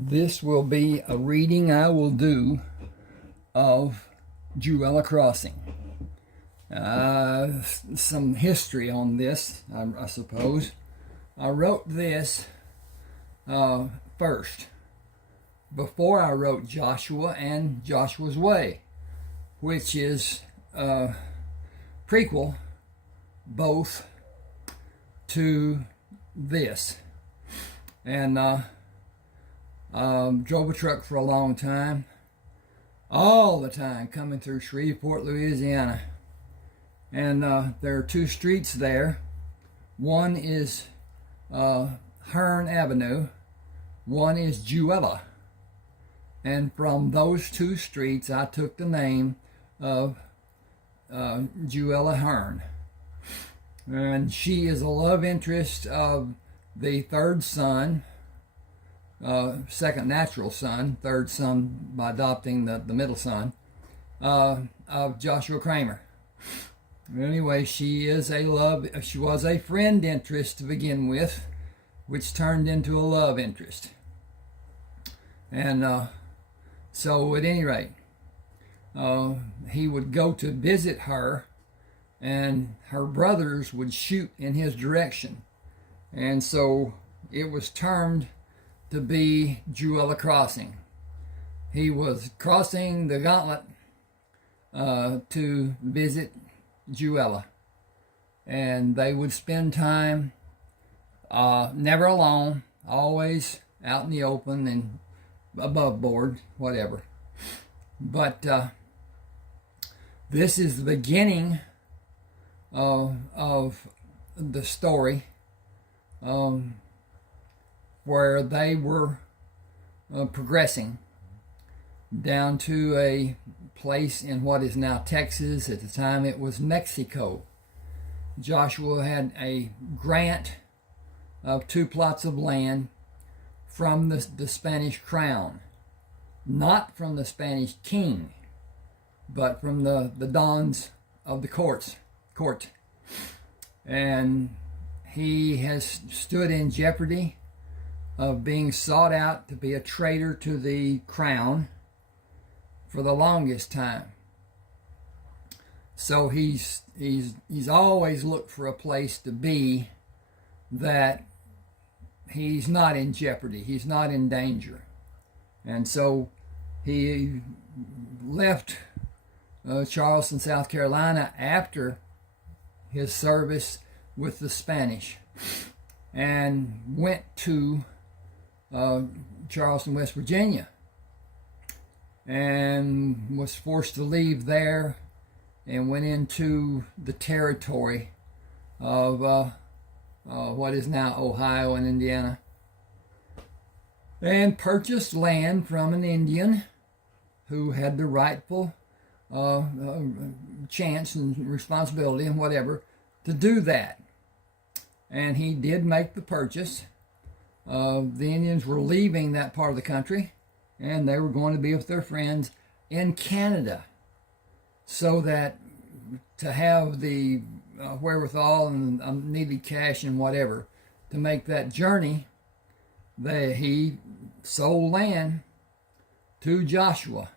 This will be a reading I will do of Jewella Crossing. Some history on this, I suppose. I wrote this first, before I wrote Joshua and Joshua's Way, which is a prequel both to this. And drove a truck for a long time, all the time, coming through Shreveport, Louisiana. And there are two streets there. One is Hearn Avenue. One is Jewella. And from those two streets, I took the name of Jewella Hearn. And she is a love interest of the third son, second natural son, third son by adopting the middle son, of Joshua Crammer. Anyway, she was a friend interest to begin with, which turned into a love interest. And so at any rate, he would go to visit her, and her brothers would shoot in his direction. And so it was termed to be Jewella Crossing. He was crossing the gauntlet to visit Jewella. And they would spend time never alone, always out in the open and above board, whatever. But this is the beginning of the story, where they were progressing down to a place in what is now Texas. At the time it was Mexico. Joshua had a grant of 2 plots of land from the Spanish crown, not from the Spanish king, but from the dons of the court. And he has stood in jeopardy of being sought out to be a traitor to the crown for the longest time. So he's always looked for a place to be that he's not in jeopardy, he's not in danger. And so he left Charleston, South Carolina after his service with the Spanish, and went to Charleston, West Virginia, and was forced to leave there and went into the territory of what is now Ohio and Indiana, and purchased land from an Indian who had the rightful chance and responsibility and whatever to do that. And he did make the purchase. The Indians were leaving that part of the country, and they were going to be with their friends in Canada, so that to have the wherewithal and needed cash and whatever to make that journey, he sold land to Joshua.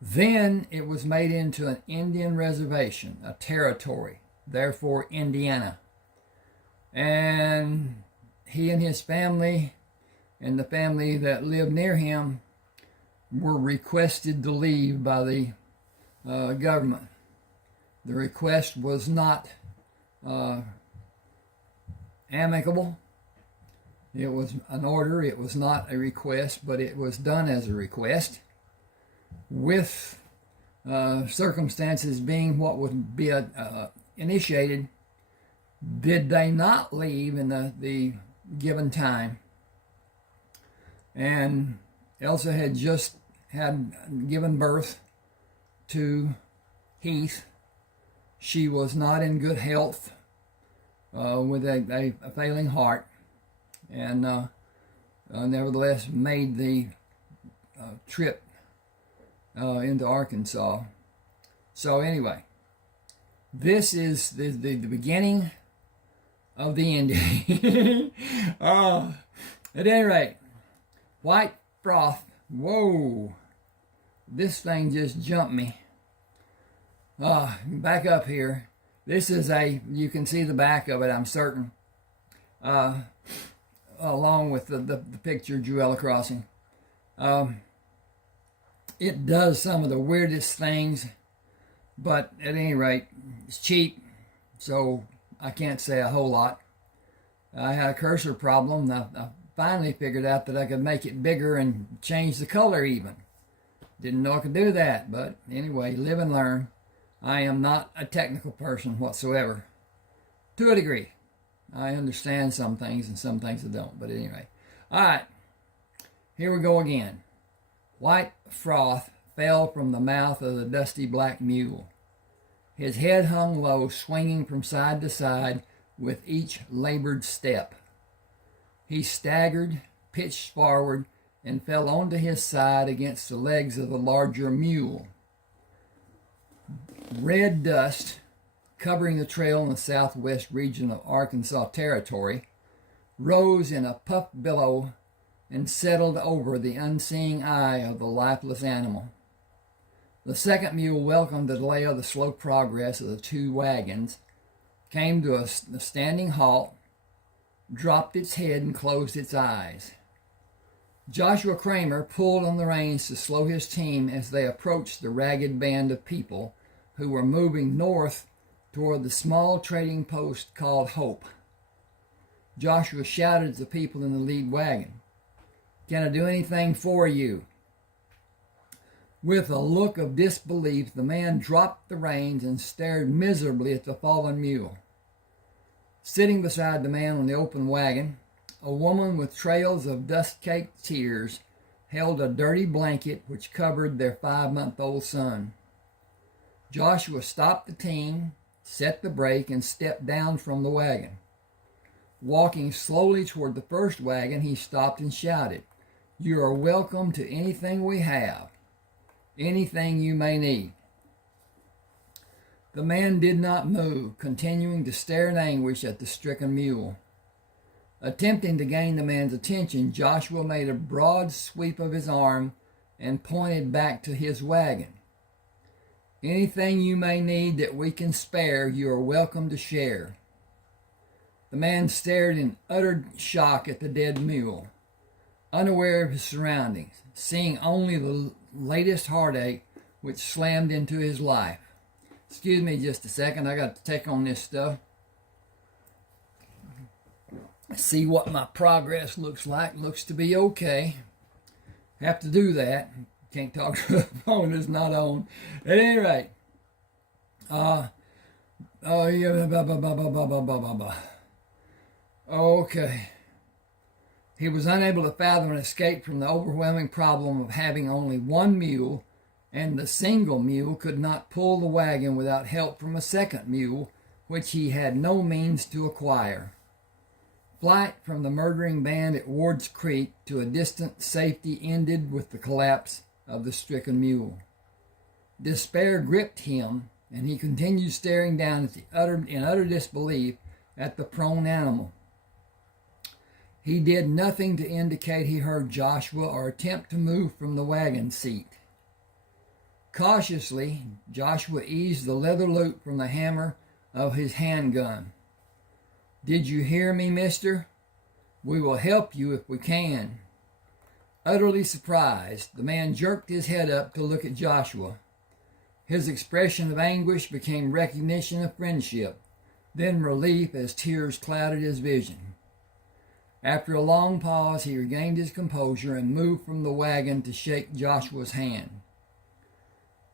Then it was made into an Indian reservation, a territory, therefore Indiana. And he and his family and the family that lived near him were requested to leave by the government. The request was not amicable. It was an order. It was not a request, but it was done as a request, with circumstances being what would be initiated did they not leave in the given time. And Elsa had just given birth to Heath. She was not in good health, with a failing heart, and nevertheless made the trip into Arkansas. So anyway, this is the beginning of the ending. At any rate, White froth. Whoa. This thing just jumped me. Back up here. This is you can see the back of it, I'm certain. Along with the picture Jewella crossing. It does some of the weirdest things, but at any rate, it's cheap, so I can't say a whole lot. I had a cursor problem. I finally figured out that I could make it bigger and change the color even. Didn't know I could do that, but anyway, live and learn. I am not a technical person whatsoever. To a degree. I understand some things and some things I don't, but anyway. All right, here we go again. White froth fell from the mouth of the dusty black mule. His head hung low, swinging from side to side with each labored step. He staggered, pitched forward, and fell onto his side against the legs of the larger mule. Red dust, covering the trail in the southwest region of Arkansas Territory, rose in a puff billow and settled over the unseeing eye of the lifeless animal. The second mule welcomed the delay of the slow progress of the two wagons, came to a standing halt, dropped its head and closed its eyes. Joshua Crammer pulled on the reins to slow his team as they approached the ragged band of people who were moving north toward the small trading post called Hope. Joshua shouted to the people in the lead wagon, "Can I do anything for you?" With a look of disbelief, the man dropped the reins and stared miserably at the fallen mule. Sitting beside the man on the open wagon, a woman with trails of dust-caked tears held a dirty blanket which covered their 5-month-old son. Joshua stopped the team, set the brake, and stepped down from the wagon. Walking slowly toward the first wagon, he stopped and shouted, "You are welcome to anything we have, anything you may need." The man did not move, continuing to stare in anguish at the stricken mule. Attempting to gain the man's attention, Joshua made a broad sweep of his arm and pointed back to his wagon. "Anything you may need that we can spare, you are welcome to share." The man stared in utter shock at the dead mule, unaware of his surroundings, seeing only the latest heartache which slammed into his life. Excuse me just a second, I got to take on this stuff. See what my progress looks like. Looks to be okay. Have to do that. Can't talk to the phone, it's not on. At any rate, okay. He was unable to fathom an escape from the overwhelming problem of having only one mule, and the single mule could not pull the wagon without help from a second mule, which he had no means to acquire. Flight from the murdering band at Ward's Creek to a distant safety ended with the collapse of the stricken mule. Despair gripped him, and he continued staring down in utter disbelief at the prone animal. He did nothing to indicate he heard Joshua or attempt to move from the wagon seat. Cautiously, Joshua eased the leather loop from the hammer of his handgun. "Did you hear me, mister? We will help you if we can." Utterly surprised, the man jerked his head up to look at Joshua. His expression of anguish became recognition of friendship, then relief as tears clouded his vision. After a long pause, he regained his composure and moved from the wagon to shake Joshua's hand.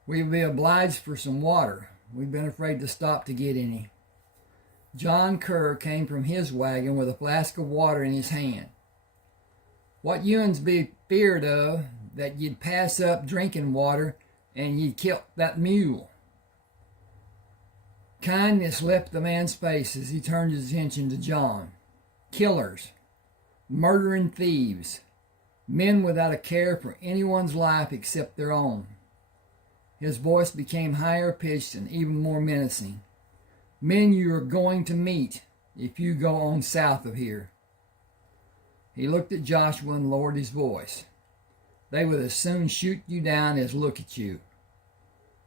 "We'll be obliged for some water. We've been afraid to stop to get any." John Kerr came from his wagon with a flask of water in his hand. "What you'uns be feared of, that you'd pass up drinking water and you'd kill that mule." Kindness left the man's face as he turned his attention to John. Killers, murdering thieves, men without a care for anyone's life except their own. His voice became higher pitched and even more menacing. "Men you are going to meet if you go on south of here." He looked at Joshua and lowered his voice. They would as soon shoot you down as look at you.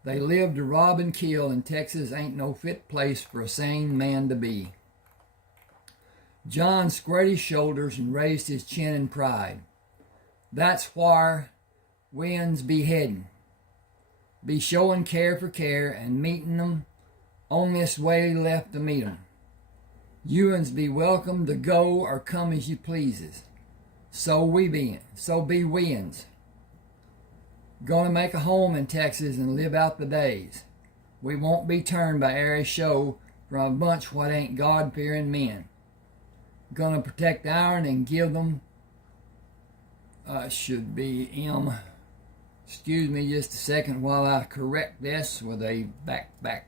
They live to rob and kill, and Texas ain't no fit place for a sane man to be. John squared his shoulders and raised his chin in pride. That's whar we uns be headin'. Be showin' care for care and meetin' 'em on this way left to meet 'em. You uns be welcome to go or come as you pleases. So be we uns. Gonna make a home in Texas and live out the days. We won't be turned by airy show from a bunch what ain't God-fearing men. Gonna protect ourn and give them should be M. Excuse me just a second while I correct this with a back.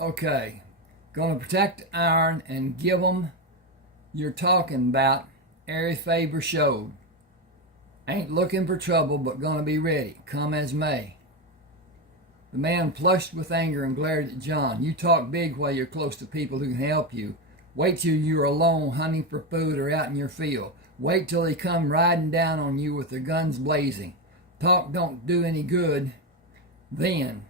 Okay. Gonna protect ourn and give them you're talking about airy favor showed. Ain't looking for trouble, but gonna be ready, come as may. The man flushed with anger and glared at John. You talk big while you're close to people who can help you. Wait till you're alone hunting for food or out in your field. Wait till they come riding down on you with their guns blazing. Talk don't do any good then.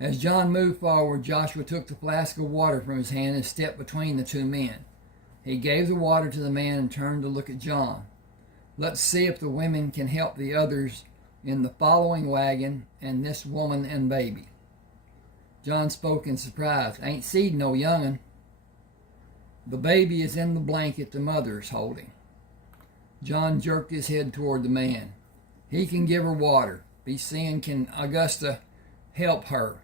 As John moved forward, Joshua took the flask of water from his hand and stepped between the two men. He gave the water to the man and turned to look at John. Let's see if the women can help the others in the following wagon and this woman and baby. John spoke in surprise. Ain't seed no young'un. The baby is in the blanket the mother is holding. John jerked his head toward the man. He can give her water. Be seeing can Augusta help her.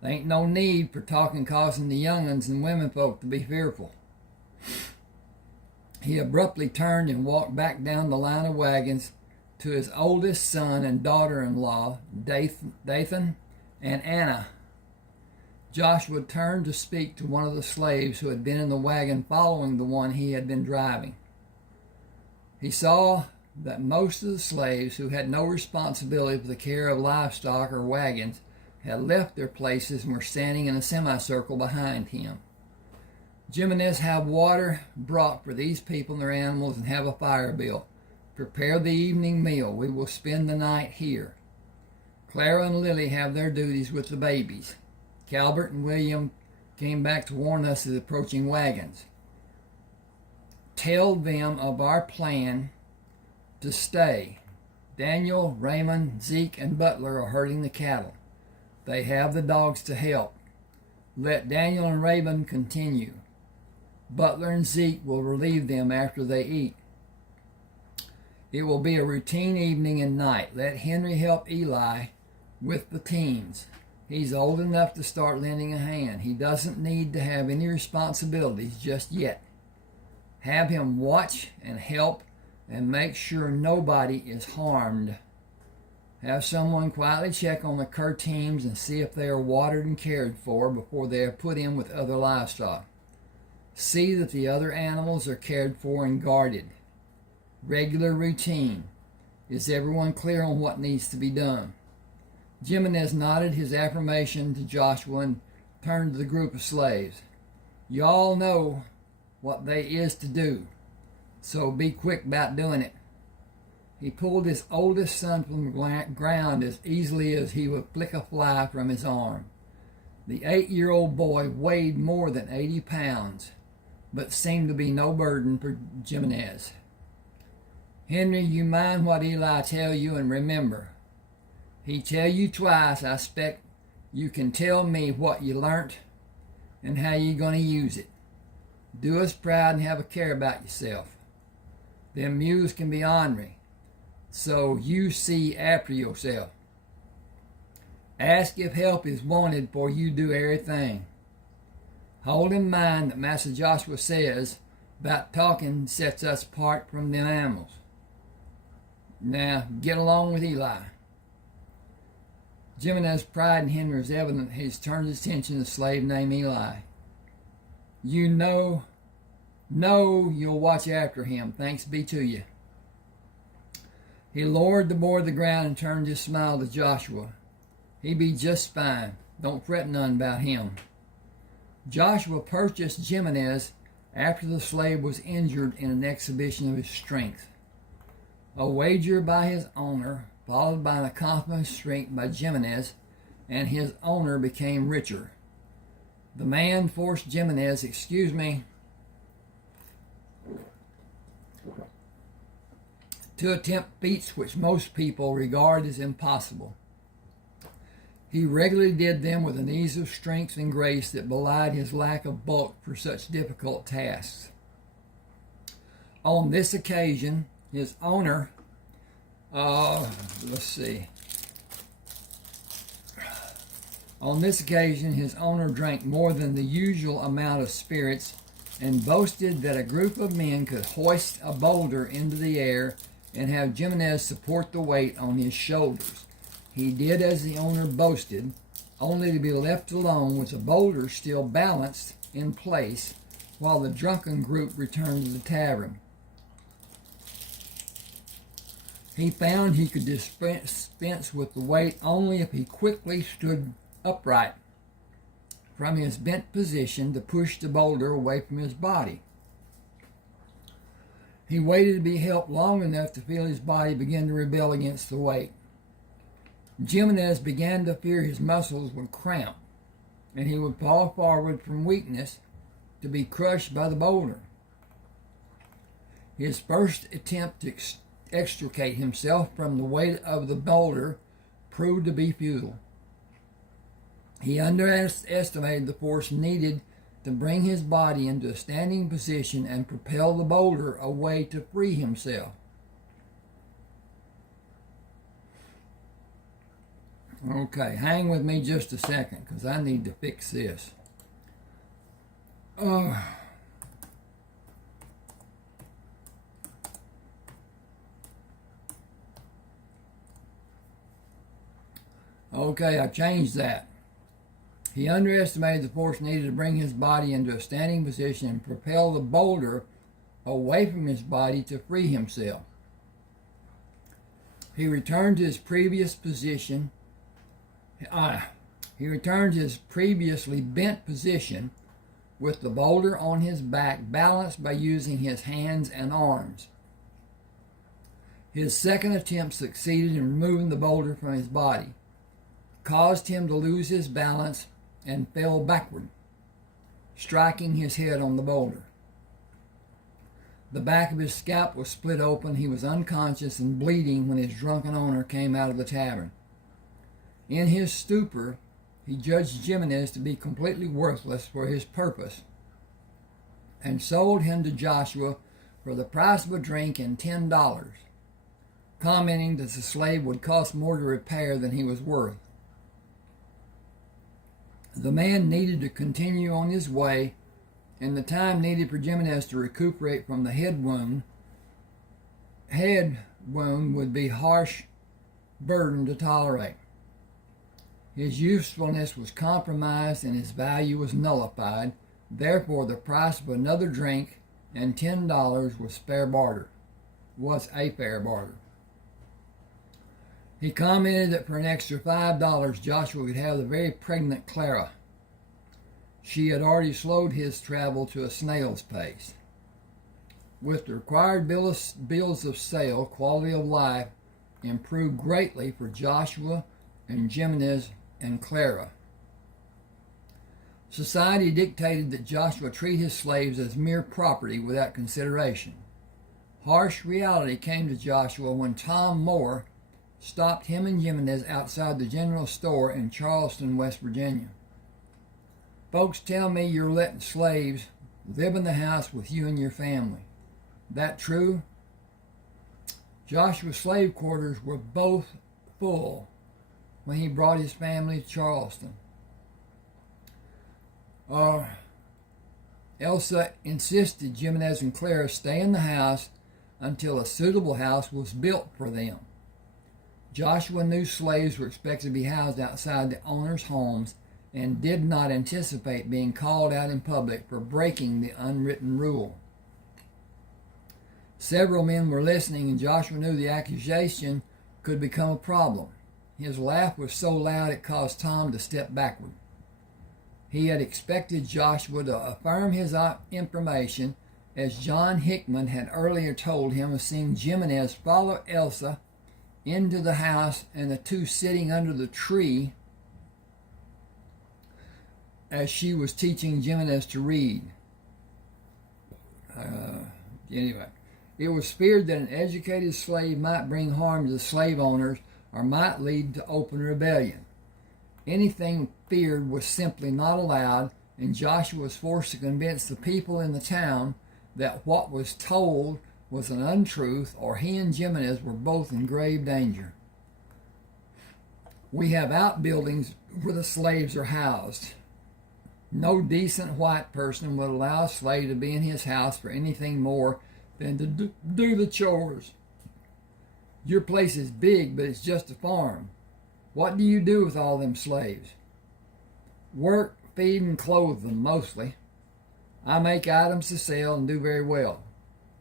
There ain't no need for talking causing the young'uns and women folk to be fearful. He abruptly turned and walked back down the line of wagons to his oldest son and daughter-in-law, Dathan and Anna. Joshua turned to speak to one of the slaves who had been in the wagon following the one he had been driving. He saw that most of the slaves who had no responsibility for the care of livestock or wagons had left their places and were standing in a semicircle behind him. Jimenez, have water brought for these people and their animals, and have a fire built. Prepare the evening meal. We will spend the night here. Clara and Lily have their duties with the babies. Calvert and William came back to warn us of the approaching wagons. Tell them of our plan to stay. Daniel, Raymond, Zeke, and Butler are herding the cattle. They have the dogs to help. Let Daniel and Raymond continue. Butler and Zeke will relieve them after they eat. It will be a routine evening and night. Let Henry help Eli with the teams. He's old enough to start lending a hand. He doesn't need to have any responsibilities just yet. Have him watch and help and make sure nobody is harmed. Have someone quietly check on the cur teams and see if they are watered and cared for before they are put in with other livestock. See that the other animals are cared for and guarded. Regular routine. Is everyone clear on what needs to be done? Jimenez nodded his affirmation to Joshua and turned to the group of slaves. Y'all know what they is to do, so be quick about doing it. He pulled his oldest son from the ground as easily as he would flick a fly from his arm. The 8-year-old boy weighed more than 80 pounds, but seemed to be no burden for Jimenez. Henry, you mind what Eli tell you, and remember, he tell you twice. I expect you can tell me what you learnt and how you gonna use it. Do us proud and have a care about yourself. Them mules can be ornery, so you see after yourself. Ask if help is wanted before you do everything. Hold in mind that Master Joshua says about talking sets us apart from them animals. Now, get along with Eli. Jimenez's pride in Henry is evident. He's turned his attention to the slave named Eli. You know you'll watch after him. Thanks be to you. He lowered the boy to the ground and turned his smile to Joshua. He be just fine. Don't fret none about him. Joshua purchased Jimenez after the slave was injured in an exhibition of his strength. A wager by his owner, followed by an accomplishment strength by Jimenez, and his owner became richer. The man forced Jimenez, to attempt feats which most people regard as impossible. He regularly did them with an ease of strength and grace that belied his lack of bulk for such difficult tasks. On this occasion, his owner, On this occasion, his owner drank more than the usual amount of spirits and boasted that a group of men could hoist a boulder into the air and have Jimenez support the weight on his shoulders. He did as the owner boasted, only to be left alone with the boulder still balanced in place while the drunken group returned to the tavern. He found he could dispense with the weight only if he quickly stood upright from his bent position to push the boulder away from his body. He waited to be helped long enough to feel his body begin to rebel against the weight. Jimenez began to fear his muscles would cramp, and he would fall forward from weakness to be crushed by the boulder. His first attempt to extricate himself from the weight of the boulder proved to be futile. He underestimated the force needed to bring his body into a standing position and propel the boulder away to free himself. Okay, hang with me just a second because I need to fix this. Okay, I changed that. He underestimated the force needed to bring his body into a standing position and propel the boulder away from his body to free himself. He returned to his previous position. He returned to his previously bent position with the boulder on his back, balanced by using his hands and arms. His second attempt succeeded in removing the boulder from his body, caused him to lose his balance, and fell backward, striking his head on the boulder. The back of his scalp was split open. He was unconscious and bleeding when his drunken owner came out of the tavern. In his stupor, he judged Jimenez to be completely worthless for his purpose and sold him to Joshua for the price of a drink and $10, commenting that the slave would cost more to repair than he was worth. The man needed to continue on his way, and the time needed for Jimenez to recuperate from the head wound would be a harsh burden to tolerate. His usefulness was compromised and his value was nullified. Therefore, the price of another drink and $10 was a fair barter. He commented that for an extra $5, Joshua could have the very pregnant Clara. She had already slowed his travel to a snail's pace. With the required bills of sale, quality of life improved greatly for Joshua and Jimenez and Clara. Society dictated that Joshua treat his slaves as mere property without consideration. Harsh reality came to Joshua when Tom Moore stopped him and Jimenez outside the general store in Charleston, West Virginia. Folks tell me you're letting slaves live in the house with you and your family. That true? Joshua's slave quarters were both full when he brought his family to Charleston. Elsa insisted Jimenez and Clara stay in the house until a suitable house was built for them. Joshua knew slaves were expected to be housed outside the owners' homes and did not anticipate being called out in public for breaking the unwritten rule. Several men were listening, and Joshua knew the accusation could become a problem. His laugh was so loud it caused Tom to step backward. He had expected Joshua to affirm his information, as John Hickman had earlier told him of seeing Jimenez follow Elsa into the house and the two sitting under the tree as she was teaching Jimenez to read. Anyway, it was feared that an educated slave might bring harm to the slave owners or might lead to open rebellion. Anything feared was simply not allowed, and Joshua was forced to convince the people in the town that what was told was an untruth, or he and Jimenez were both in grave danger. We have outbuildings where the slaves are housed. No decent white person would allow a slave to be in his house for anything more than to do the chores. Your place is big, but it's just a farm. What do you do with all them slaves? Work, feed, and clothe them, mostly. I make items to sell and do very well.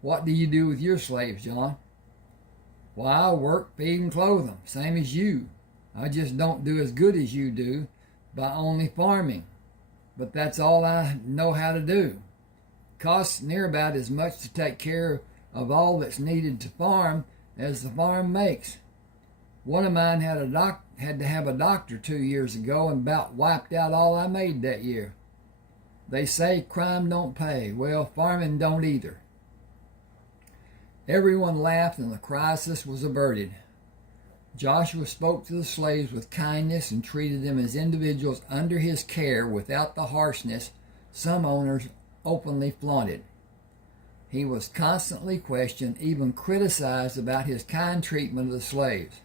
What do you do with your slaves, John? Well, I work, feed, and clothe them, same as you. I just don't do as good as you do by only farming. But that's all I know how to do. It costs near about as much to take care of all that's needed to farm as the farm makes. One of mine had to have a doctor 2 years ago and about wiped out all I made that year. They say crime don't pay. Well, farming don't either. Everyone laughed and the crisis was averted. Joshua spoke to the slaves with kindness and treated them as individuals under his care without the harshness some owners openly flaunted. He was constantly questioned, even criticized about his kind treatment of the slaves.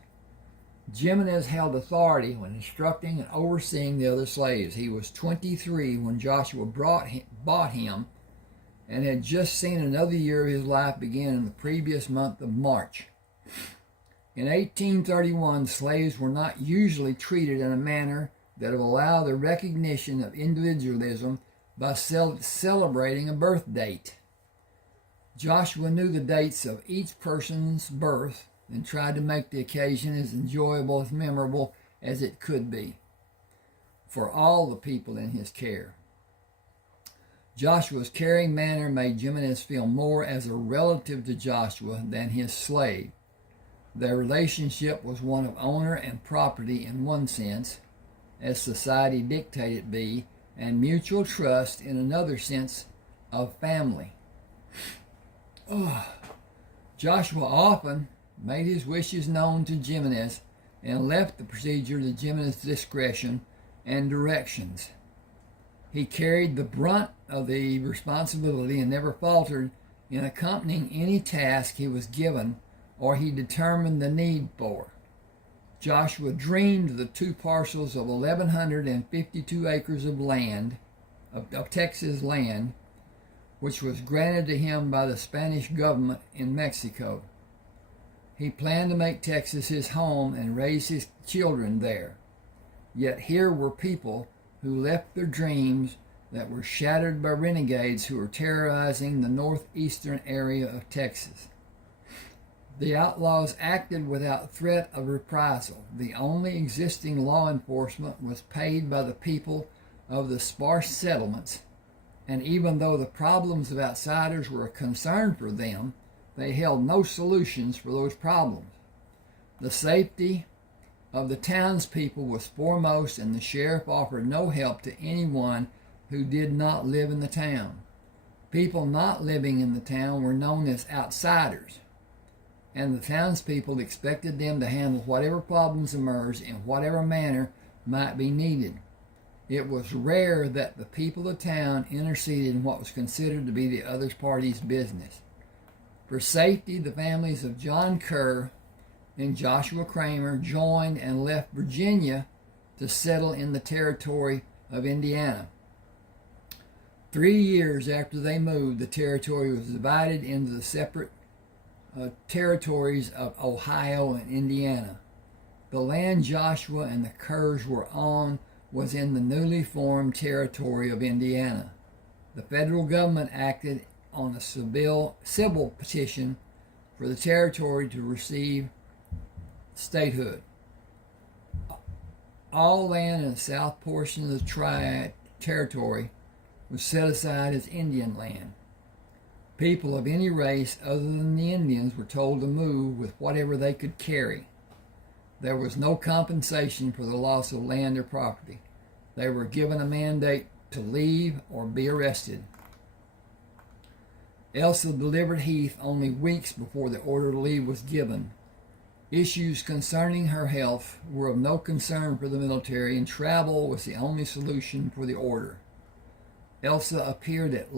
Jimenez held authority when instructing and overseeing the other slaves. He was 23 when Joshua bought him and had just seen another year of his life begin in the previous month of March. In 1831, slaves were not usually treated in a manner that would allow the recognition of individualism by celebrating a birth date. Joshua knew the dates of each person's birth and tried to make the occasion as enjoyable, as memorable as it could be for all the people in his care. Joshua's caring manner made Jimenez feel more as a relative to Joshua than his slave. Their relationship was one of owner and property in one sense, as society dictated it be, and mutual trust in another sense of family. Joshua often made his wishes known to Jimenez and left the procedure to Jimenez's discretion and directions. He carried the brunt of the responsibility and never faltered in accompanying any task he was given or he determined the need for. Joshua dreamed of the 2 parcels of 1,152 acres of land, of Texas land, which was granted to him by the Spanish government in Mexico. He planned to make Texas his home and raise his children there. Yet here were people who left their dreams that were shattered by renegades who were terrorizing the northeastern area of Texas. The outlaws acted without threat of reprisal. The only existing law enforcement was paid by the people of the sparse settlements, and even though the problems of outsiders were a concern for them, they held no solutions for those problems. The safety of the townspeople was foremost, and the sheriff offered no help to anyone who did not live in the town. People not living in the town were known as outsiders, and the townspeople expected them to handle whatever problems emerged in whatever manner might be needed. It was rare that the people of the town interceded in what was considered to be the other party's business. For safety, the families of John Kerr and Joshua Crammer joined and left Virginia to settle in the territory of Indiana. 3 years after they moved, the territory was divided into the separate territories of Ohio and Indiana. The land Joshua and the Kerrs were on was in the newly formed territory of Indiana. The federal government acted on a civil petition for the territory to receive statehood. All land in the south portion of the territory was set aside as Indian land. People of any race other than the Indians were told to move with whatever they could carry. There was no compensation for the loss of land or property. They were given a mandate to leave or be arrested. Elsa delivered Heath only weeks before the order to leave was given. Issues concerning her health were of no concern for the military, and travel was the only solution for the order. Elsa appeared at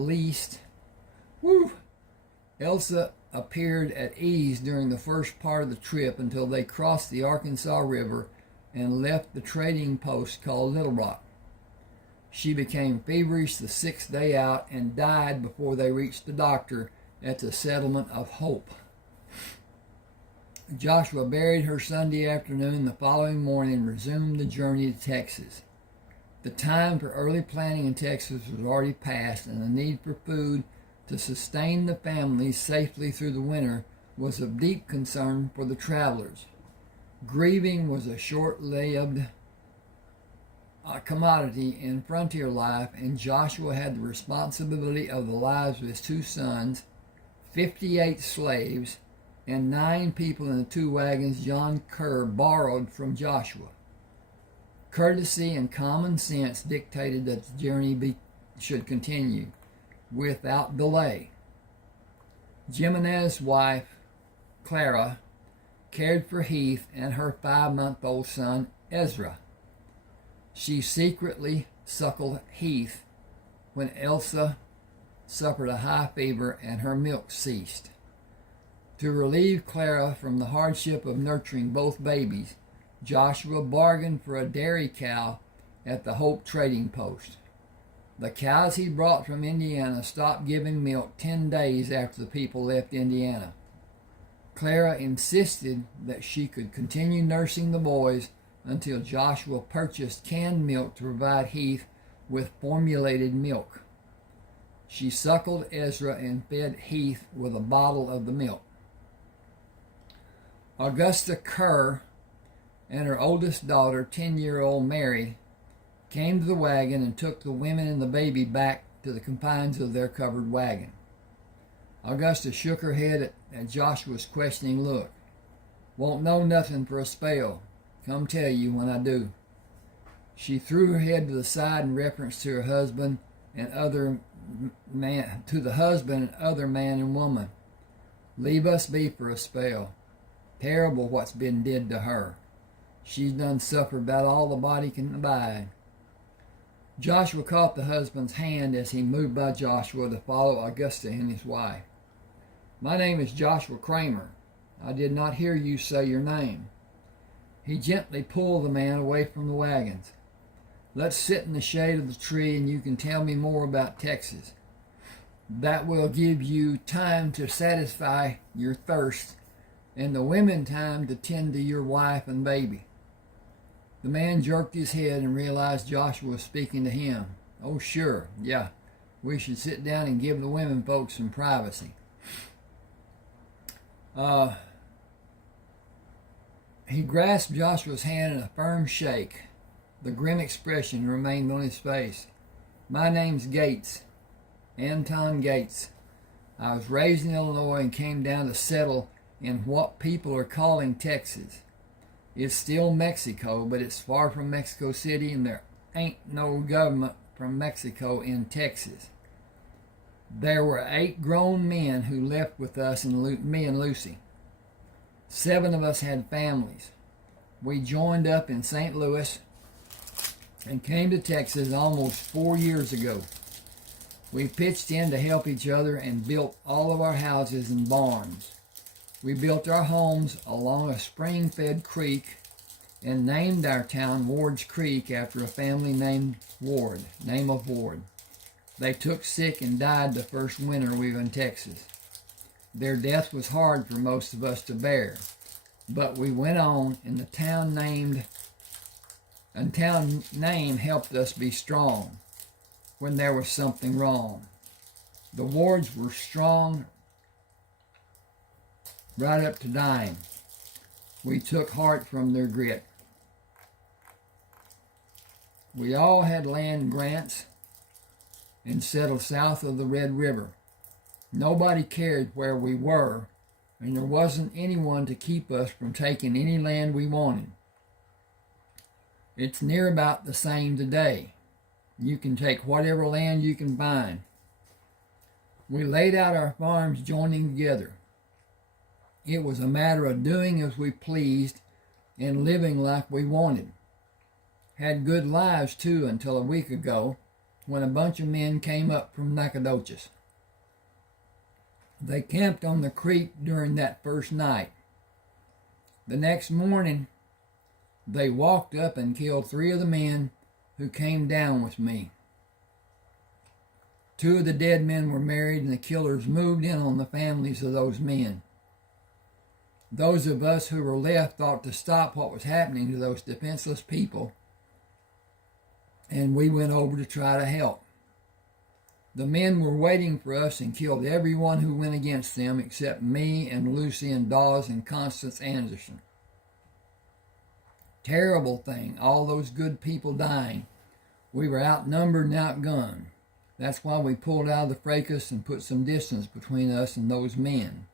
ease during the first part of the trip until they crossed the Arkansas River and left the trading post called Little Rock. She became feverish the 6th day out and died before they reached the doctor at the settlement of Hope. Joshua buried her Sunday afternoon. The following morning resumed the journey to Texas. The time for early planting in Texas was already past, and the need for food to sustain the families safely through the winter was of deep concern for the travelers. Grieving was a short-lived commodity in frontier life, and Joshua had the responsibility of the lives of his 2 sons, 58 slaves, and 9 people in the 2 wagons John Kerr borrowed from Joshua. Courtesy and common sense dictated that the journey should continue without delay. Jimenez's wife, Clara, cared for Heath and her 5-month-old son, Ezra. She secretly suckled Heath when Elsa suffered a high fever and her milk ceased. To relieve Clara from the hardship of nurturing both babies, Joshua bargained for a dairy cow at the Hope trading post. The cows he brought from Indiana stopped giving milk 10 days after the people left Indiana. Clara insisted that she could continue nursing the boys until Joshua purchased canned milk to provide Heath with formulated milk. She suckled Ezra and fed Heath with a bottle of the milk. Augusta Kerr and her oldest daughter, 10-year-old Mary, came to the wagon and took the women and the baby back to the confines of their covered wagon. Augusta shook her head at Joshua's questioning look. "Won't know nothing for a spell. Come tell you when I do." She threw her head to the side in reference to her husband and other man and woman. "Leave us be for a spell. Terrible what's been did to her. She's done suffered about all the body can abide." Joshua caught the husband's hand as he moved by Joshua to follow Augusta and his wife. "My name is Joshua Crammer. I did not hear you say your name." He gently pulled the man away from the wagons. "Let's sit in the shade of the tree and you can tell me more about Texas. That will give you time to satisfy your thirst and the women time to tend to your wife and baby." The man jerked his head and realized Joshua was speaking to him. "Oh, sure, yeah, we should sit down and give the women folks some privacy." He grasped Joshua's hand in a firm shake. The grim expression remained on his face. "My name's Gates, Anton Gates. I was raised in Illinois and came down to settle in what people are calling Texas. It's still Mexico, but it's far from Mexico City, and there ain't no government from Mexico in Texas. There were 8 grown men who left with us and me and Lucy. 7 of us had families. We joined up in St. Louis and came to Texas almost 4 years ago. We pitched in to help each other and built all of our houses and barns. We built our homes along a spring-fed creek and named our town Ward's Creek after a family named Ward, name of Ward. They took sick and died the first winter we were in Texas. Their death was hard for most of us to bear, but we went on, and the town name helped us be strong when there was something wrong. The Wards were strong right up to dying. We took heart from their grit. We all had land grants and settled south of the Red River. Nobody cared where we were, and there wasn't anyone to keep us from taking any land we wanted. It's near about the same today. You can take whatever land you can find. We laid out our farms joining together. It was a matter of doing as we pleased and living like we wanted. Had good lives too until a week ago when a bunch of men came up from Nacogdoches. They camped on the creek during that first night. The next morning, they walked up and killed 3 of the men who came down with me. 2 of the dead men were married, and the killers moved in on the families of those men. Those of us who were left thought to stop what was happening to those defenseless people, and we went over to try to help. The men were waiting for us and killed everyone who went against them except me and Lucy and Dawes and Constance Anderson. Terrible thing, all those good people dying. We were outnumbered and outgunned. That's why we pulled out of the fracas and put some distance between us and those men.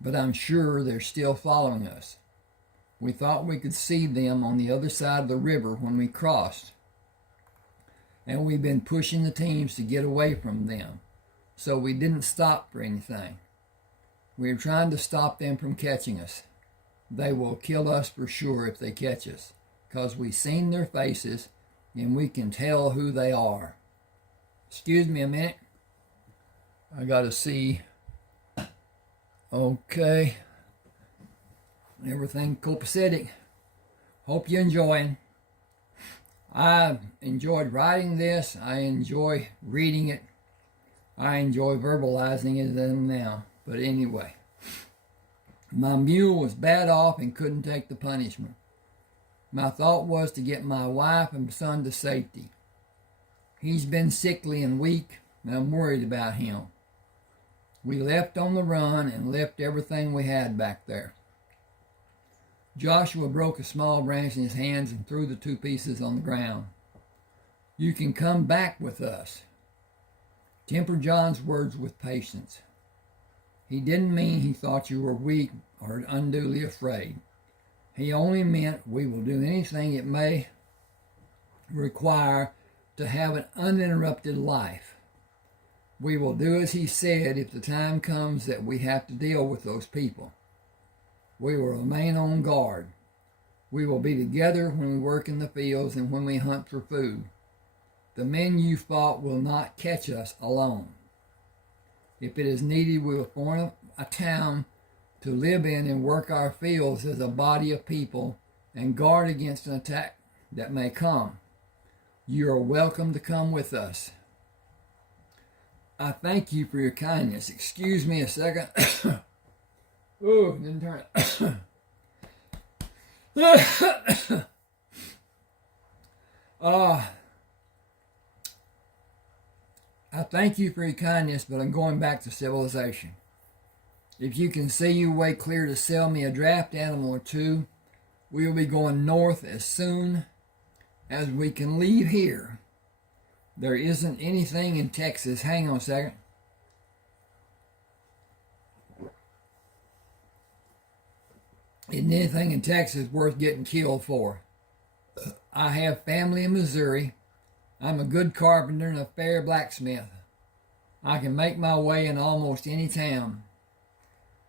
But I'm sure they're still following us. We thought we could see them on the other side of the river when we crossed, and we've been pushing the teams to get away from them, so we didn't stop for anything. We are trying to stop them from catching us. They will kill us for sure if they catch us, because we've seen their faces and we can tell who they are. Excuse me a minute. I gotta see. Okay. Everything copacetic. Hope you're enjoying. I enjoyed writing this. I enjoy reading it. I enjoy verbalizing it now. But anyway, my mule was bad off and couldn't take the punishment. My thought was to get my wife and son to safety. He's been sickly and weak, and I'm worried about him. We left on the run and left everything we had back there. Joshua broke a small branch in his hands and threw the 2 pieces on the ground. You can come back with us. Temper John's words with patience. He didn't mean he thought you were weak or unduly afraid. He only meant we will do anything it may require to have an uninterrupted life. We will do as he said if the time comes that we have to deal with those people. We will remain on guard. We will be together when we work in the fields and when we hunt for food. The men you fought will not catch us alone. If it is needed, we will form a town to live in and work our fields as a body of people and guard against an attack that may come. You are welcome to come with us. I thank you for your kindness. Excuse me a second. Ooh, didn't turn it. I thank you for your kindness, but I'm going back to civilization. If you can see your way clear to sell me a draft animal or 2, we will be going north as soon as we can leave here. There isn't anything in Texas. Hang on a second. Isn't anything in Texas worth getting killed for? I have family in Missouri. I'm a good carpenter and a fair blacksmith. I can make my way in almost any town.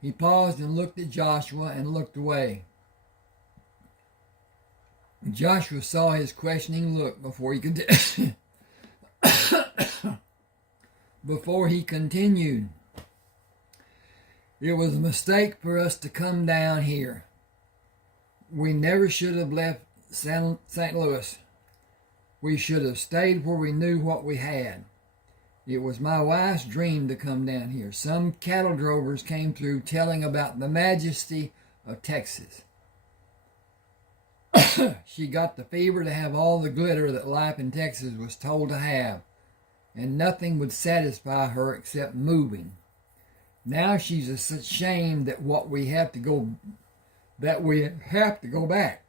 He paused and looked at Joshua and looked away. Joshua saw his questioning look before he could before he continued. It was a mistake for us to come down here. We never should have left St. Louis. We should have stayed where we knew what we had. It was my wife's dream to come down here. Some cattle drovers came through telling about the majesty of Texas. She got the fever to have all the glitter that life in Texas was told to have, and nothing would satisfy her except moving. Now she's ashamed that we have to go back.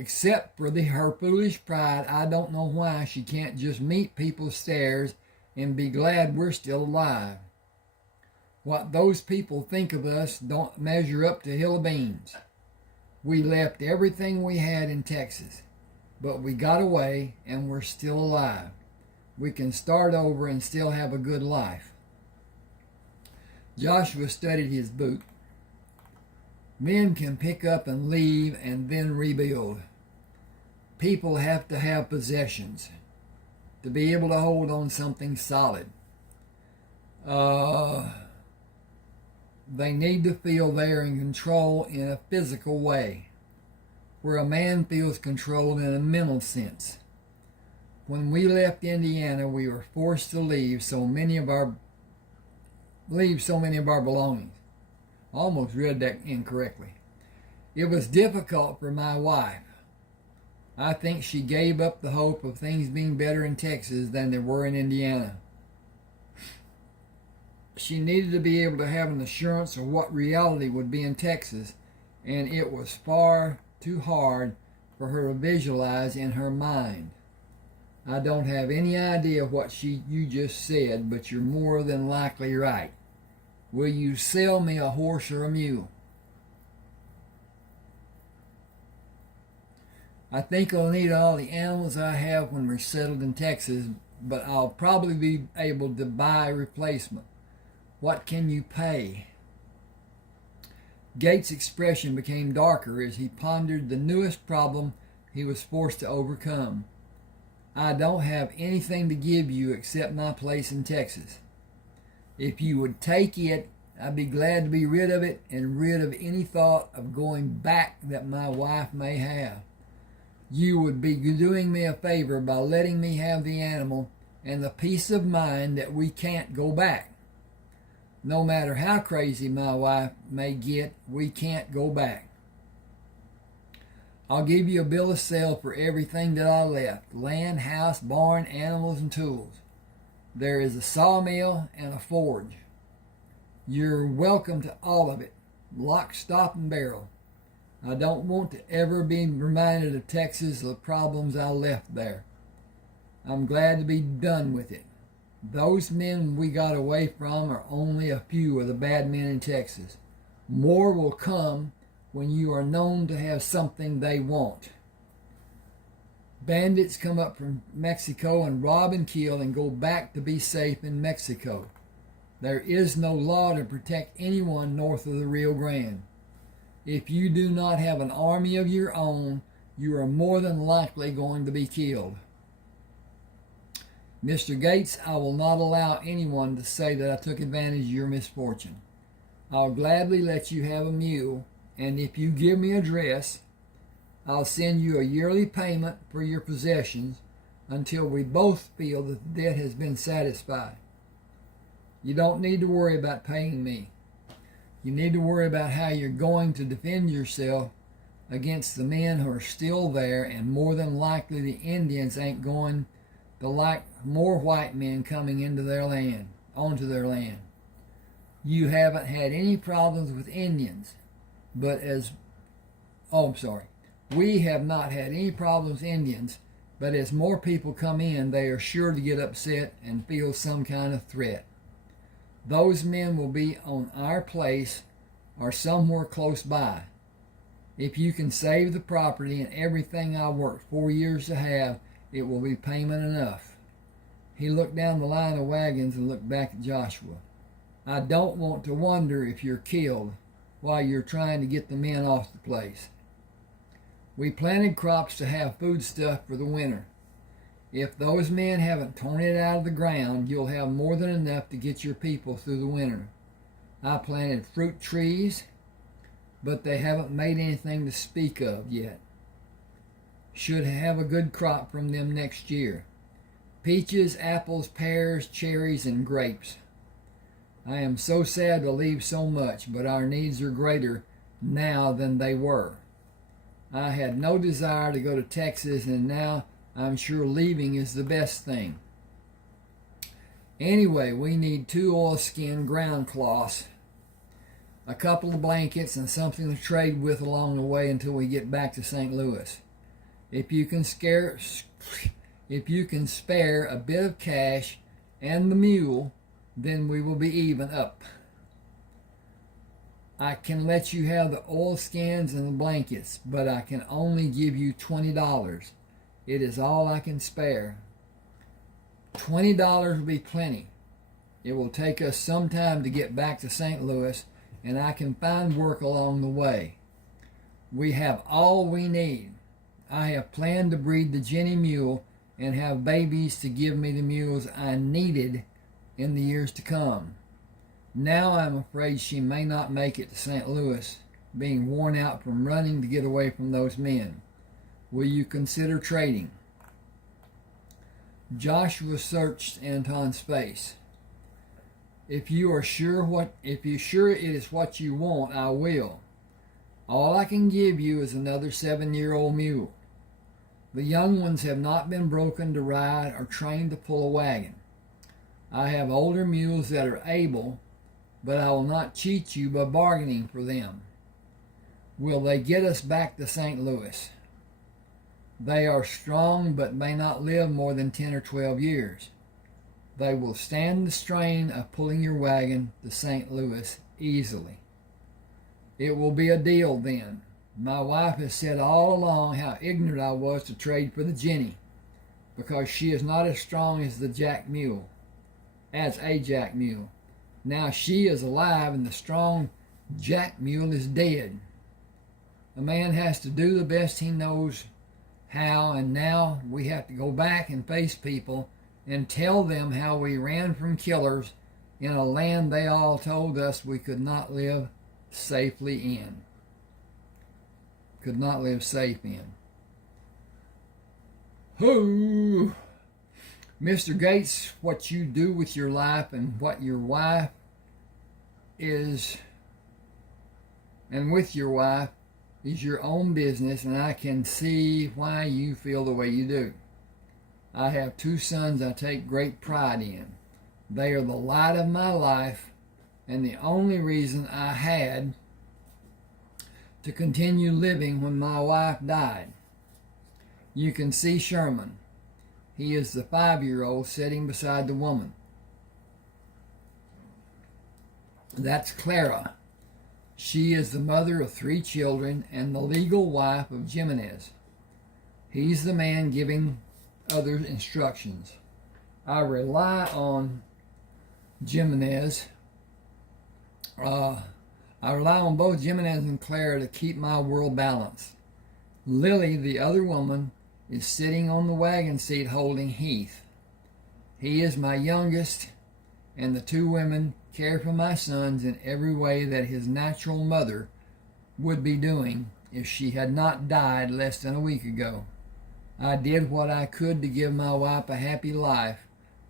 Except for her foolish pride, I don't know why she can't just meet people's stares and be glad we're still alive. What those people think of us don't measure up to hill of beans. We left everything we had in Texas, but we got away and we're still alive. We can start over and still have a good life. Joshua studied his boot. Men can pick up and leave and then rebuild. People have to have possessions to be able to hold on something solid. They need to feel they're in control in a physical way, where a man feels controlled in a mental sense. When we left Indiana, we were forced to leave so many of our belongings. I almost read that incorrectly. It was difficult for my wife. I think she gave up the hope of things being better in Texas than they were in Indiana. She needed to be able to have an assurance of what reality would be in Texas, and it was far too hard for her to visualize in her mind. I don't have any idea what you just said, but you're more than likely right. Will you sell me a horse or a mule? I think I'll need all the animals I have when we're settled in Texas, but I'll probably be able to buy a replacement. What can you pay? Gates' expression became darker as he pondered the newest problem he was forced to overcome. I don't have anything to give you except my place in Texas. If you would take it, I'd be glad to be rid of it and rid of any thought of going back that my wife may have. You would be doing me a favor by letting me have the animal and the peace of mind that we can't go back. No matter how crazy my wife may get, we can't go back. I'll give you a bill of sale for everything that I left: land, house, barn, animals, and tools. There is a sawmill and a forge. You're welcome to all of it, lock, stock, and barrel. I don't want to ever be reminded of Texas, the problems I left there. I'm glad to be done with it. Those men we got away from are only a few of the bad men in Texas. More will come when you are known to have something they want. Bandits come up from Mexico and rob and kill and go back to be safe in Mexico. There is no law to protect anyone north of the Rio Grande. If you do not have an army of your own, you are more than likely going to be killed. Mr. Gates, I will not allow anyone to say that I took advantage of your misfortune. I'll gladly let you have a mule, and if you give me a dress, I'll send you a yearly payment for your possessions until we both feel that the debt has been satisfied. You don't need to worry about paying me. You need to worry about how you're going to defend yourself against the men who are still there, and more than likely the Indians ain't going to like more white men coming onto their land. You haven't had any problems with Indians, we have not had any problems with Indians, but as more people come in, they are sure to get upset and feel some kind of threat. Those men will be on our place or somewhere close by. If you can save the property and everything I worked 4 years to have, it will be payment enough. He looked down the line of wagons and looked back at Joshua. I don't want to wonder if you're killed while you're trying to get the men off the place. We planted crops to have foodstuff for the winter. If those men haven't torn it out of the ground, you'll have more than enough to get your people through the winter. I planted fruit trees, but they haven't made anything to speak of yet. Should have a good crop from them next year. Peaches, apples, pears, cherries, and grapes. I am so sad to leave so much, but our needs are greater now than they were. I had no desire to go to Texas, and now I'm sure leaving is the best thing. Anyway, we need 2 oilskin ground cloths, a couple of blankets, and something to trade with along the way until we get back to St. Louis. If you can spare a bit of cash and the mule, then we will be even up. I can let you have the oilskins and the blankets, but I can only give you $20. It is all I can spare. $20 will be plenty. It will take us some time to get back to St. Louis, and I can find work along the way. We have all we need. I have planned to breed the Jenny mule and have babies to give me the mules I needed in the years to come. Now I'm afraid she may not make it to St. Louis, being worn out from running to get away from those men. Will you consider trading? Joshua searched Anton's face. If you're sure it is what you want, I will. All I can give you is another 7-year-old mule. The young ones have not been broken to ride or trained to pull a wagon. I have older mules that are able, but I will not cheat you by bargaining for them. Will they get us back to St. Louis? They are strong, but may not live more than 10 or 12 years. They will stand the strain of pulling your wagon to St. Louis easily. It will be a deal then. My wife has said all along how ignorant I was to trade for the Jenny, because she is not as strong as a jack mule. Now she is alive and the strong jack mule is dead. A man has to do the best he knows how, and now we have to go back and face people and tell them how we ran from killers in a land they all told us we could not live safely in. Could not live safe in. Who? Mr. Gates, what you do with your life and what your wife is, and with your wife, is your own business, and I can see why you feel the way you do. I have 2 sons I take great pride in. They are the light of my life, and the only reason I had to continue living when my wife died. You can see Sherman. He is the 5-year-old sitting beside the woman. That's Clara. She is the mother of 3 children and the legal wife of Jimenez. He's the man giving others instructions. I rely on Jimenez. I rely on both Jimenez and Clara to keep my world balanced. Lily, the other woman, is sitting on the wagon seat holding Heath. He is my youngest, and the 2 women care for my sons in every way that his natural mother would be doing if she had not died less than a week ago. I did what I could to give my wife a happy life,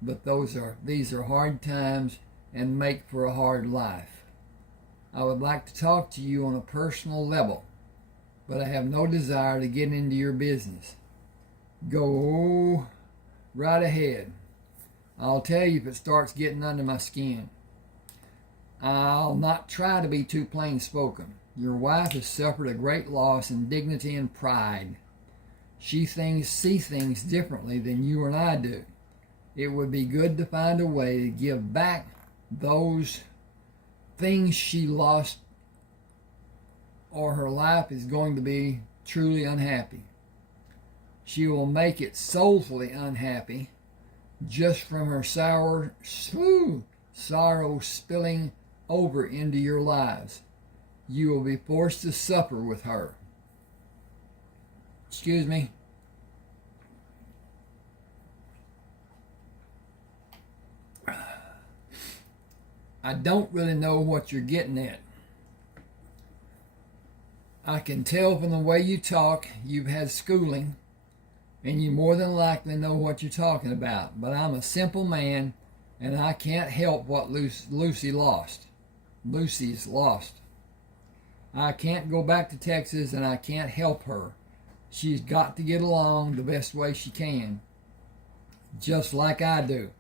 but these are hard times and make for a hard life. I would like to talk to you on a personal level, but I have no desire to get into your business. Go right ahead. I'll tell you if it starts getting under my skin. I'll not try to be too plain spoken. Your wife has suffered a great loss in dignity and pride. She sees things differently than you and I do. It would be good to find a way to give back those things she lost, or her life is going to be truly unhappy. She will make it soulfully unhappy just from her sorrow spilling over into your lives. You will be forced to suffer with her. Excuse me. I don't really know what you're getting at. I can tell from the way you talk you've had schooling, and you more than likely know what you're talking about. But I'm a simple man, and I can't help what Lucy's lost. I can't go back to Texas, and I can't help her. She's got to get along the best way she can, just like I do.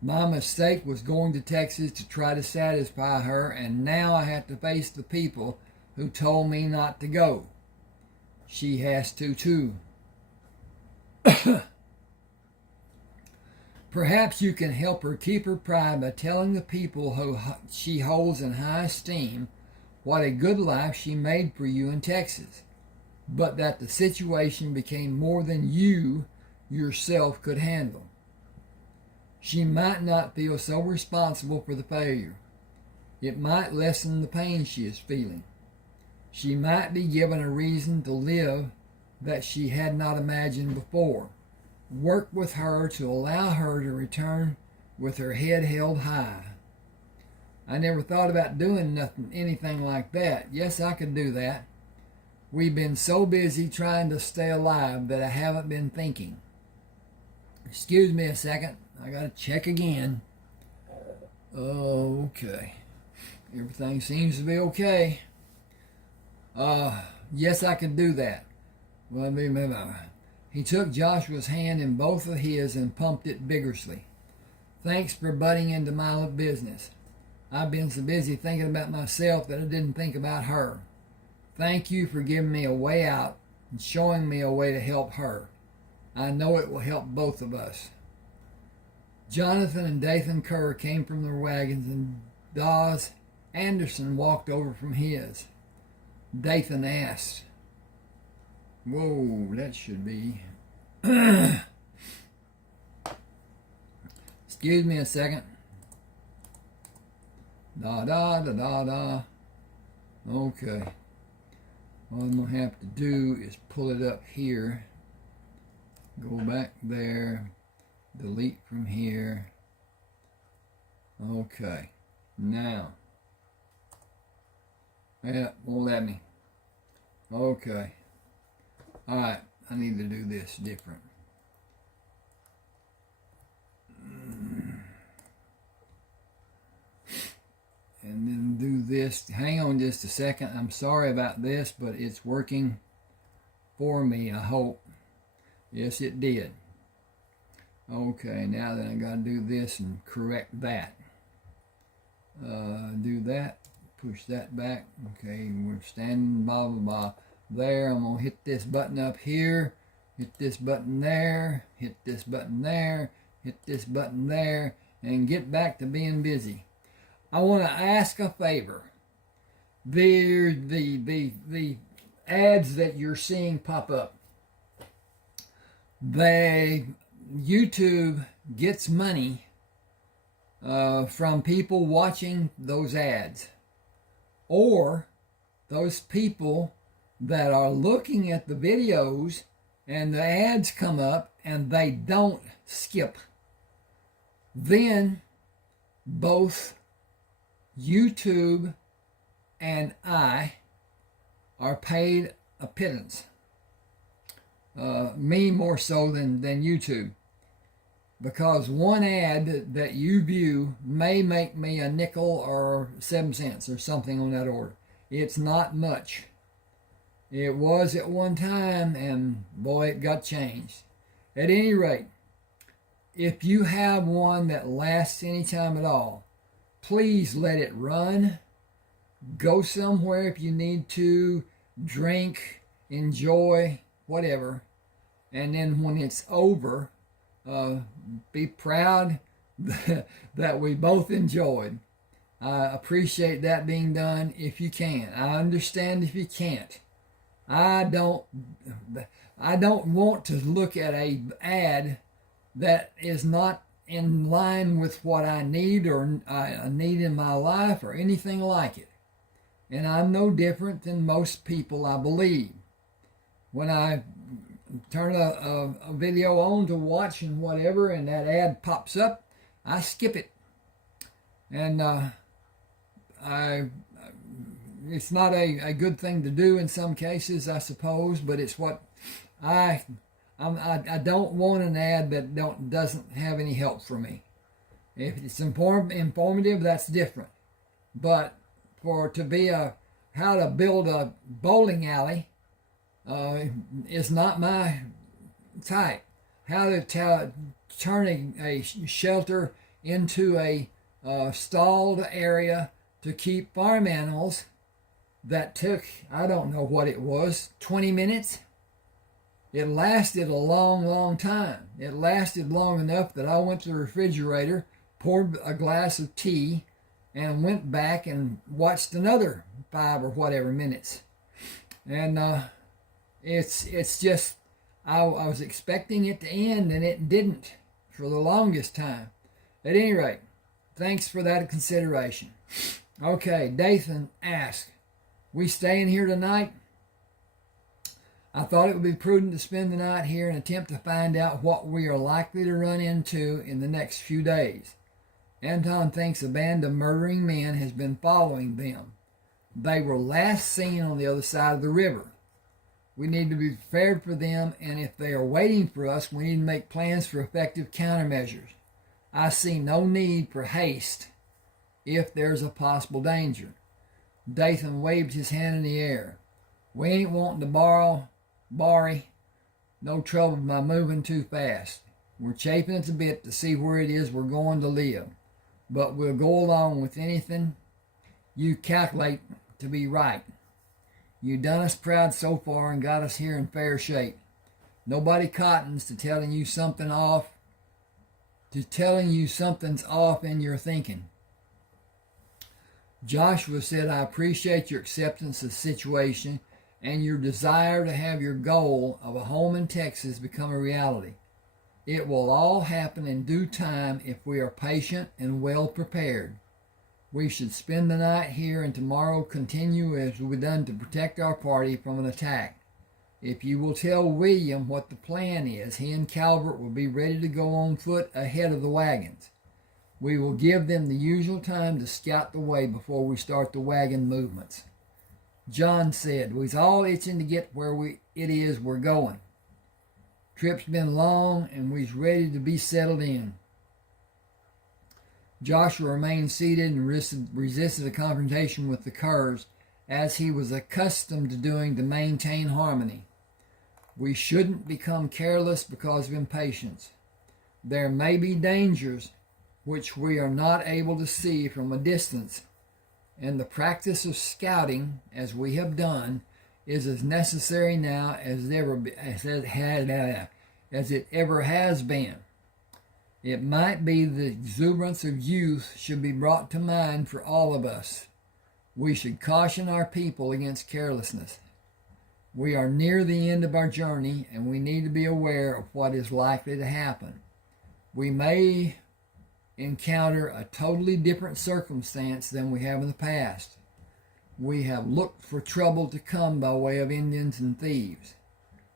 My mistake was going to Texas to try to satisfy her, and now I have to face the people who told me not to go. She has to too. Perhaps you can help her keep her pride by telling the people who she holds in high esteem what a good life she made for you in Texas, but that the situation became more than you yourself could handle. She might not feel so responsible for the failure. It might lessen the pain she is feeling. She might be given a reason to live that she had not imagined before. Work with her to allow her to return with her head held high. I never thought about doing anything like that. Yes, I could do that. We've been so busy trying to stay alive that I haven't been thinking. Excuse me a second. I got to check again. Okay. Everything seems to be okay. Yes, I could do that. Well, he took Joshua's hand in both of his and pumped it vigorously. Thanks for butting into my business. I've been so busy thinking about myself that I didn't think about her. Thank you for giving me a way out and showing me a way to help her. I know it will help both of us. Jonathan and Dathan Kerr came from their wagons, and Dawes Anderson walked over from his. Dathan asked, "Whoa, that should be..." Excuse me a second. Da. Okay. All I'm going to have to do is pull it up here. Go back there. Delete from here. Okay. Now. Yeah, won't let me. Okay. Alright, I need to do this different. And then do this. Hang on just a second. I'm sorry about this, but it's working for me, I hope. Yes, it did. Okay, now then I got to do this and correct that. Do that. Push that back. Okay, we're standing blah, blah, blah. There, I'm going to hit this button up here. Hit this button there. Hit this button there. Hit this button there. And get back to being busy. I want to ask a favor. The ads that you're seeing pop up, YouTube gets money from people watching those ads, or those people that are looking at the videos and the ads come up and they don't skip. Then both YouTube and I are paid a pittance. Me more so than YouTube. Because one ad that you view may make me a nickel or 7 cents or something on that order. It's not much. It was at one time, and boy, it got changed. At any rate, if you have one that lasts any time at all, please let it run. Go somewhere if you need to, drink, enjoy, whatever. And then when it's over, be proud that we both enjoyed. I appreciate that being done if you can. I understand if you can't. I don't want to look at a ad that is not in line with what I need or I need in my life or anything like it. And I'm no different than most people, I believe. When I turn a video on to watch and whatever, and that ad pops up, I skip it. And it's not a good thing to do in some cases, I suppose, but it's what I don't want an ad that doesn't have any help for me. If it's informative, that's different. But to be how to build a bowling alley is not my type. How to turn a shelter into a stalled area to keep farm animals that took, I don't know what it was, 20 minutes? It lasted a long, long time. It lasted long enough that I went to the refrigerator, poured a glass of tea, and went back and watched another 5 or whatever minutes. And it's just, I was expecting it to end, and it didn't for the longest time. At any rate, thanks for that consideration. Okay, Dathan asked, we staying here tonight? I thought it would be prudent to spend the night here and attempt to find out what we are likely to run into in the next few days. Anton thinks a band of murdering men has been following them. They were last seen on the other side of the river. We need to be prepared for them, and if they are waiting for us, we need to make plans for effective countermeasures. I see no need for haste if there's a possible danger. Dathan waved his hand in the air. We ain't wanting to borry no trouble by moving too fast. We're chafing at the bit to see where it is we're going to live, but we'll go along with anything you calculate to be right. You done us proud so far and got us here in fair shape. Nobody cottons to telling you something's off in your thinking. Joshua said, I appreciate your acceptance of the situation and your desire to have your goal of a home in Texas become a reality. It will all happen in due time if we are patient and well prepared. We should spend the night here and tomorrow continue as we've done to protect our party from an attack. If you will tell William what the plan is, he and Calvert will be ready to go on foot ahead of the wagons. We will give them the usual time to scout the way before we start the wagon movements. John said, we's all itching to get where it is we're going. Trip's been long and we's ready to be settled in. Joshua remained seated and resisted a confrontation with the curs, as he was accustomed to doing to maintain harmony. We shouldn't become careless because of impatience. There may be dangers which we are not able to see from a distance, and the practice of scouting, as we have done, is as necessary now as it ever has been. It might be the exuberance of youth should be brought to mind for all of us. We should caution our people against carelessness. We are near the end of our journey, and we need to be aware of what is likely to happen. We may encounter a totally different circumstance than we have in the past. We have looked for trouble to come by way of Indians and thieves.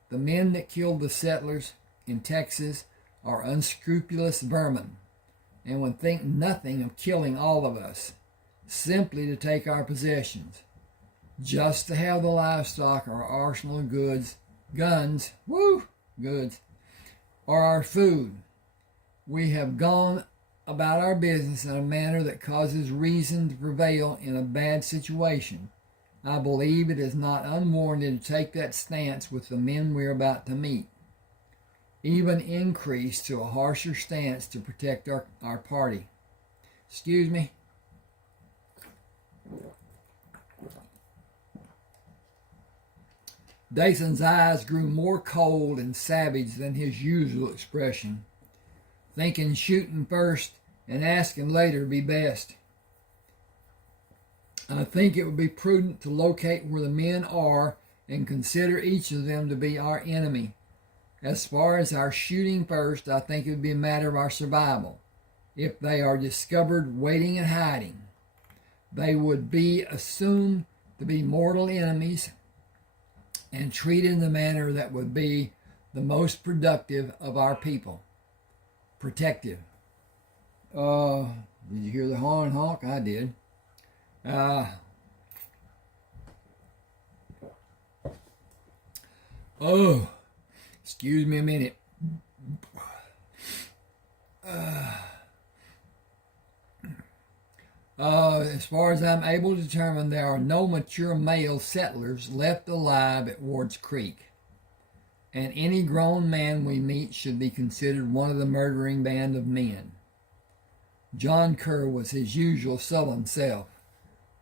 The men that killed the settlers in Texas are unscrupulous vermin, and would think nothing of killing all of us, simply to take our possessions, just to have the livestock or arsenal of guns, or our food. We have gone about our business in a manner that causes reason to prevail in a bad situation. I believe it is not unwarranted to take that stance with the men we are about to meet. Even increase to a harsher stance to protect our party. Excuse me. Dathan's eyes grew more cold and savage than his usual expression. Thinking shooting first and asking later be best. I think it would be prudent to locate where the men are and consider each of them to be our enemy. As far as our shooting first, I think it would be a matter of our survival. If they are discovered waiting and hiding, they would be assumed to be mortal enemies and treated in the manner that would be the most productive of our people. Protective. Did you hear the horn honk? I did. Excuse me a minute. As far as I'm able to determine, there are no mature male settlers left alive at Ward's Creek, and any grown man we meet should be considered one of the murdering band of men. John Kerr was his usual sullen self.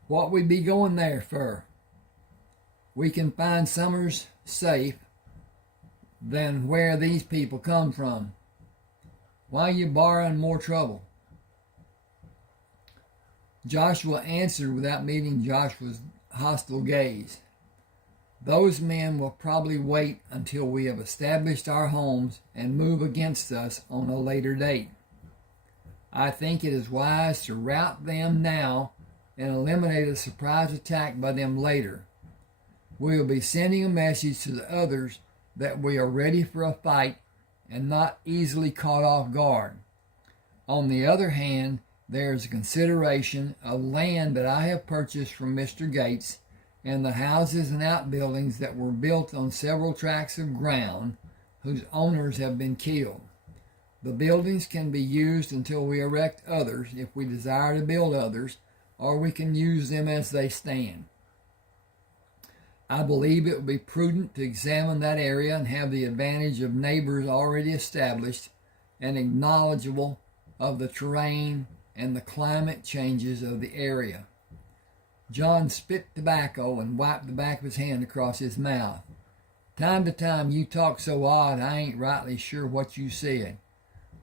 What we be going there for? We can find Summers safe, than where these people come from. Why are you borrowing more trouble? Joshua answered without meeting Joshua's hostile gaze. Those men will probably wait until we have established our homes and move against us on a later date. I think it is wise to rout them now and eliminate a surprise attack by them later. We will be sending a message to the others that we are ready for a fight and not easily caught off guard. On the other hand, there is a consideration of land that I have purchased from Mr. Gates and the houses and outbuildings that were built on several tracts of ground whose owners have been killed. The buildings can be used until we erect others if we desire to build others, or we can use them as they stand. I believe it would be prudent to examine that area and have the advantage of neighbors already established and knowledgeable of the terrain and the climate changes of the area. John spit tobacco and wiped the back of his hand across his mouth. Time to time you talk so odd I ain't rightly sure what you said.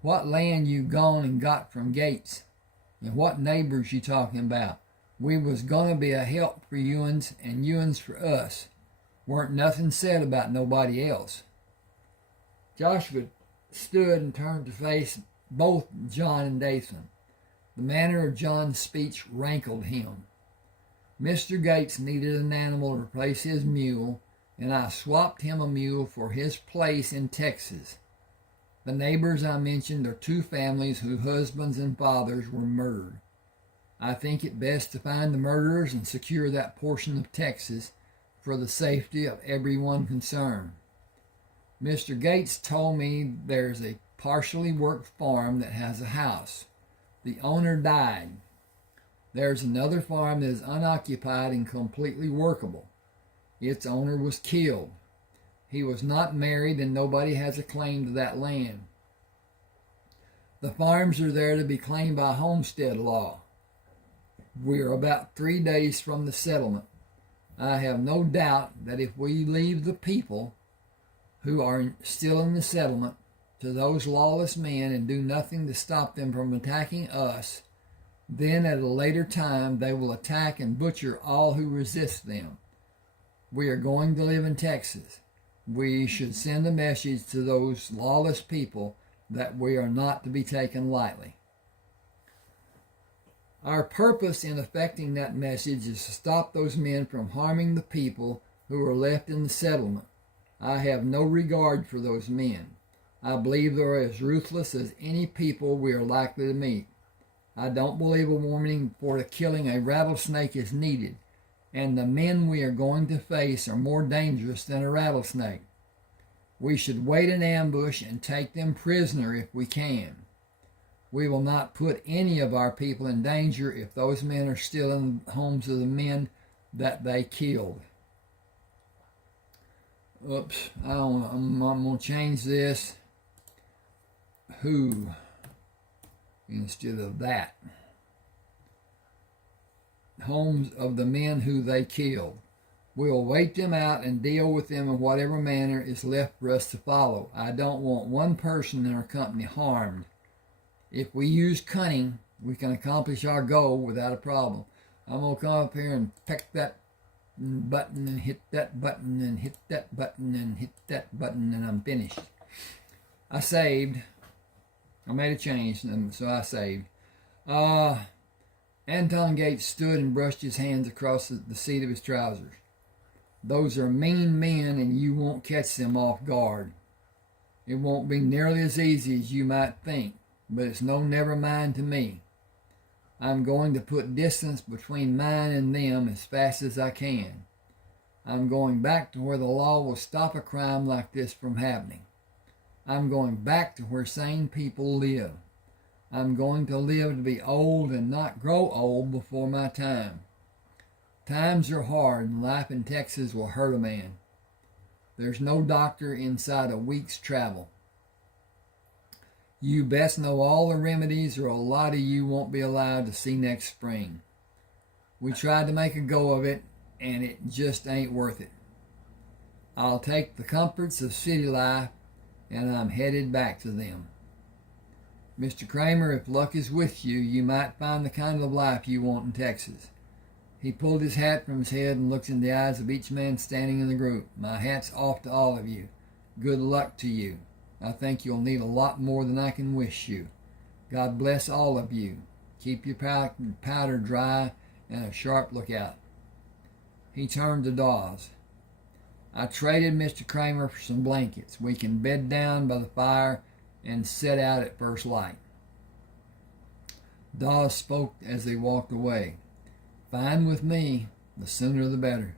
What land you gone and got from Gates? And what neighbors you talking about? We was gonna be a help for you'uns and you'uns for us. Weren't nothing said about nobody else. Joshua stood and turned to face both John and Dathan. The manner of John's speech rankled him. Mr. Gates needed an animal to replace his mule, and I swapped him a mule for his place in Texas. The neighbors I mentioned are two families whose husbands and fathers were murdered. I think it best to find the murderers and secure that portion of Texas for the safety of everyone concerned. Mr. Gates told me there's a partially worked farm that has a house. The owner died. There's another farm that is unoccupied and completely workable. Its owner was killed. He was not married and nobody has a claim to that land. The farms are there to be claimed by homestead law. We are about 3 days from the settlement. I have no doubt that if we leave the people who are still in the settlement to those lawless men and do nothing to stop them from attacking us, then at a later time they will attack and butcher all who resist them. We are going to live in Texas. We should send a message to those lawless people that we are not to be taken lightly. Our purpose in effecting that message is to stop those men from harming the people who are left in the settlement. I have no regard for those men. I believe they are as ruthless as any people we are likely to meet. I don't believe a warning for the killing a rattlesnake is needed, and the men we are going to face are more dangerous than a rattlesnake. We should wait in ambush and take them prisoner if we can. We will not put any of our people in danger if those men are still in the homes of the men that they killed. Oops, I'm going to change this. Who instead of that. Homes of the men who they killed. We will wait them out and deal with them in whatever manner is left for us to follow. I don't want one person in our company harmed. If we use cunning, we can accomplish our goal without a problem. I'm going to come up here and peck that button and hit that button and hit that button and hit that button, and I'm finished. I saved. I made a change, so I saved. Anton Gates stood and brushed his hands across the seat of his trousers. Those are mean men, and you won't catch them off guard. It won't be nearly as easy as you might think, but it's no never mind to me. I'm going to put distance between mine and them as fast as I can. I'm going back to where the law will stop a crime like this from happening. I'm going back to where sane people live. I'm going to live to be old and not grow old before my time. Times are hard, and life in Texas will hurt a man. There's no doctor inside a week's travel. You best know all the remedies, or a lot of you won't be allowed to see next spring. We tried to make a go of it, and it just ain't worth it. I'll take the comforts of city life, and I'm headed back to them. Mr. Crammer, if luck is with you, you might find the kind of life you want in Texas. He pulled his hat from his head and looked in the eyes of each man standing in the group. My hat's off to all of you. Good luck to you. I think you'll need a lot more than I can wish you. God bless all of you. Keep your powder dry and a sharp lookout. He turned to Dawes. I traded Mr. Crammer for some blankets. We can bed down by the fire and set out at first light. Dawes spoke as they walked away. Fine with me, the sooner the better.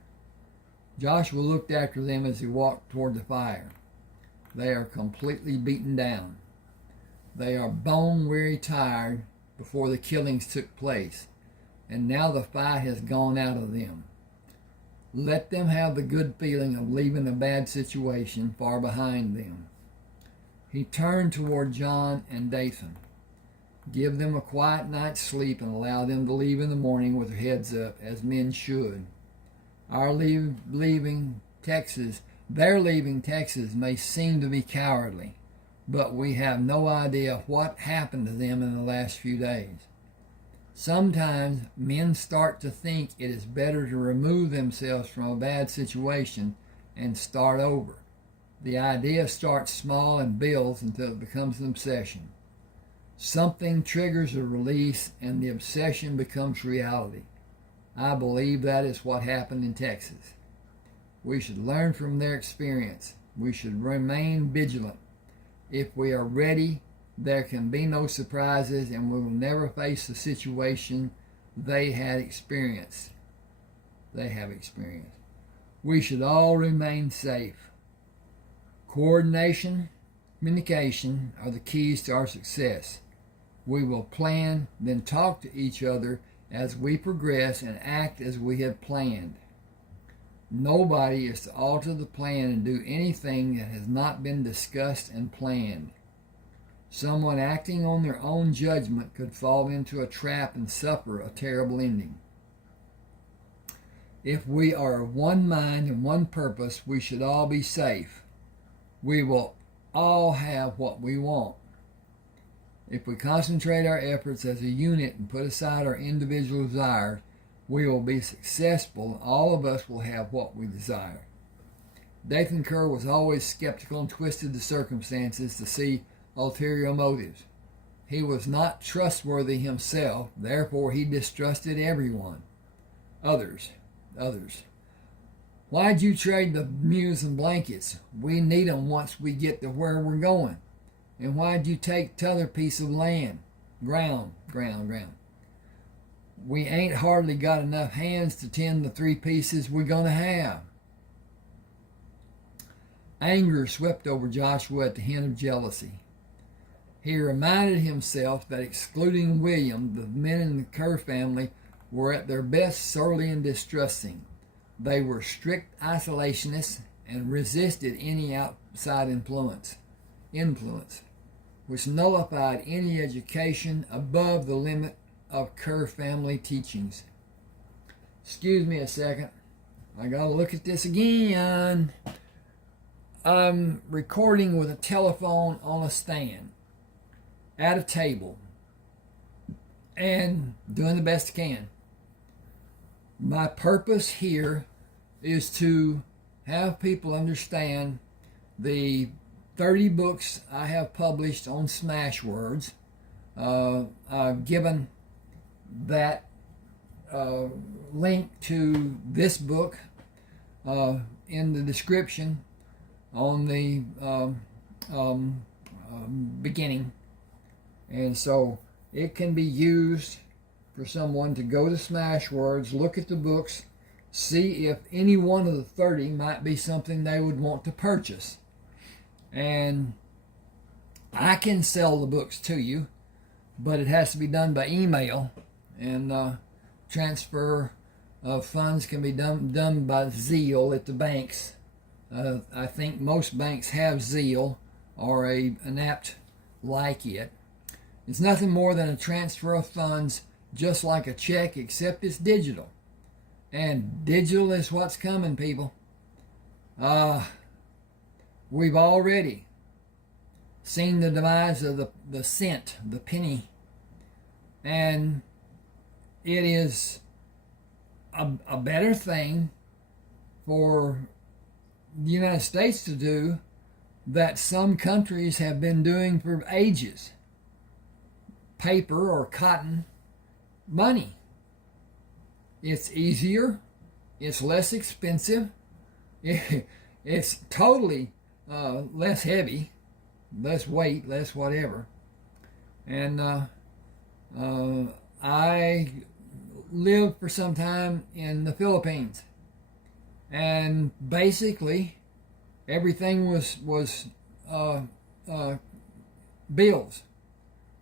Joshua looked after them as he walked toward the fire. They are completely beaten down. They are bone-weary tired before the killings took place, and now the fight has gone out of them. Let them have the good feeling of leaving a bad situation far behind them. He turned toward John and Dathan. Give them a quiet night's sleep and allow them to leave in the morning with their heads up, as men should. Their leaving Texas may seem to be cowardly, but we have no idea what happened to them in the last few days. Sometimes men start to think it is better to remove themselves from a bad situation and start over. The idea starts small and builds until it becomes an obsession. Something triggers a release and the obsession becomes reality. I believe that is what happened in Texas. We should learn from their experience. We should remain vigilant. If we are ready, there can be no surprises, and we will never face the situation they have experienced. We should all remain safe. Coordination, communication are the keys to our success. We will plan, then talk to each other as we progress and act as we have planned. Nobody is to alter the plan and do anything that has not been discussed and planned. Someone acting on their own judgment could fall into a trap and suffer a terrible ending. If we are of one mind and one purpose, we should all be safe. We will all have what we want. If we concentrate our efforts as a unit and put aside our individual desires, we will be successful and all of us will have what we desire. Dathan Kerr was always skeptical and twisted the circumstances to see ulterior motives. He was not trustworthy himself, therefore he distrusted everyone. Others. Why'd you trade the mules and blankets? We need 'em once we get to where we're going. And why'd you take t'other piece of land? Ground. We ain't hardly got enough hands to tend the 3 pieces we're going to have. Anger swept over Joshua at the hint of jealousy. He reminded himself that excluding William, the men in the Kerr family were at their best surly and distrusting. They were strict isolationists and resisted any outside influence, which nullified any education above the limit of Kerr family teachings. Excuse me a second. I gotta look at this again. I'm recording with a telephone on a stand at a table and doing the best I can. My purpose here is to have people understand the 30 books I have published on smash words. I've given that link to this book in the description on the beginning, and so it can be used for someone to go to Smashwords, look at the books, see if any one of the 30 might be something they would want to purchase. And I can sell the books to you, but it has to be done by email, and transfer of funds can be done by Zelle at the banks. I think most banks have Zelle or an app like it. It's nothing more than a transfer of funds, just like a check, except it's digital. And digital is what's coming, people. We've already seen the demise of the cent, the penny, and it is a better thing for the United States to do that some countries have been doing for ages. Paper or cotton money. It's easier, it's less expensive, it's totally less heavy, less weight, less whatever. And I lived for some time in the Philippines, and basically everything was bills.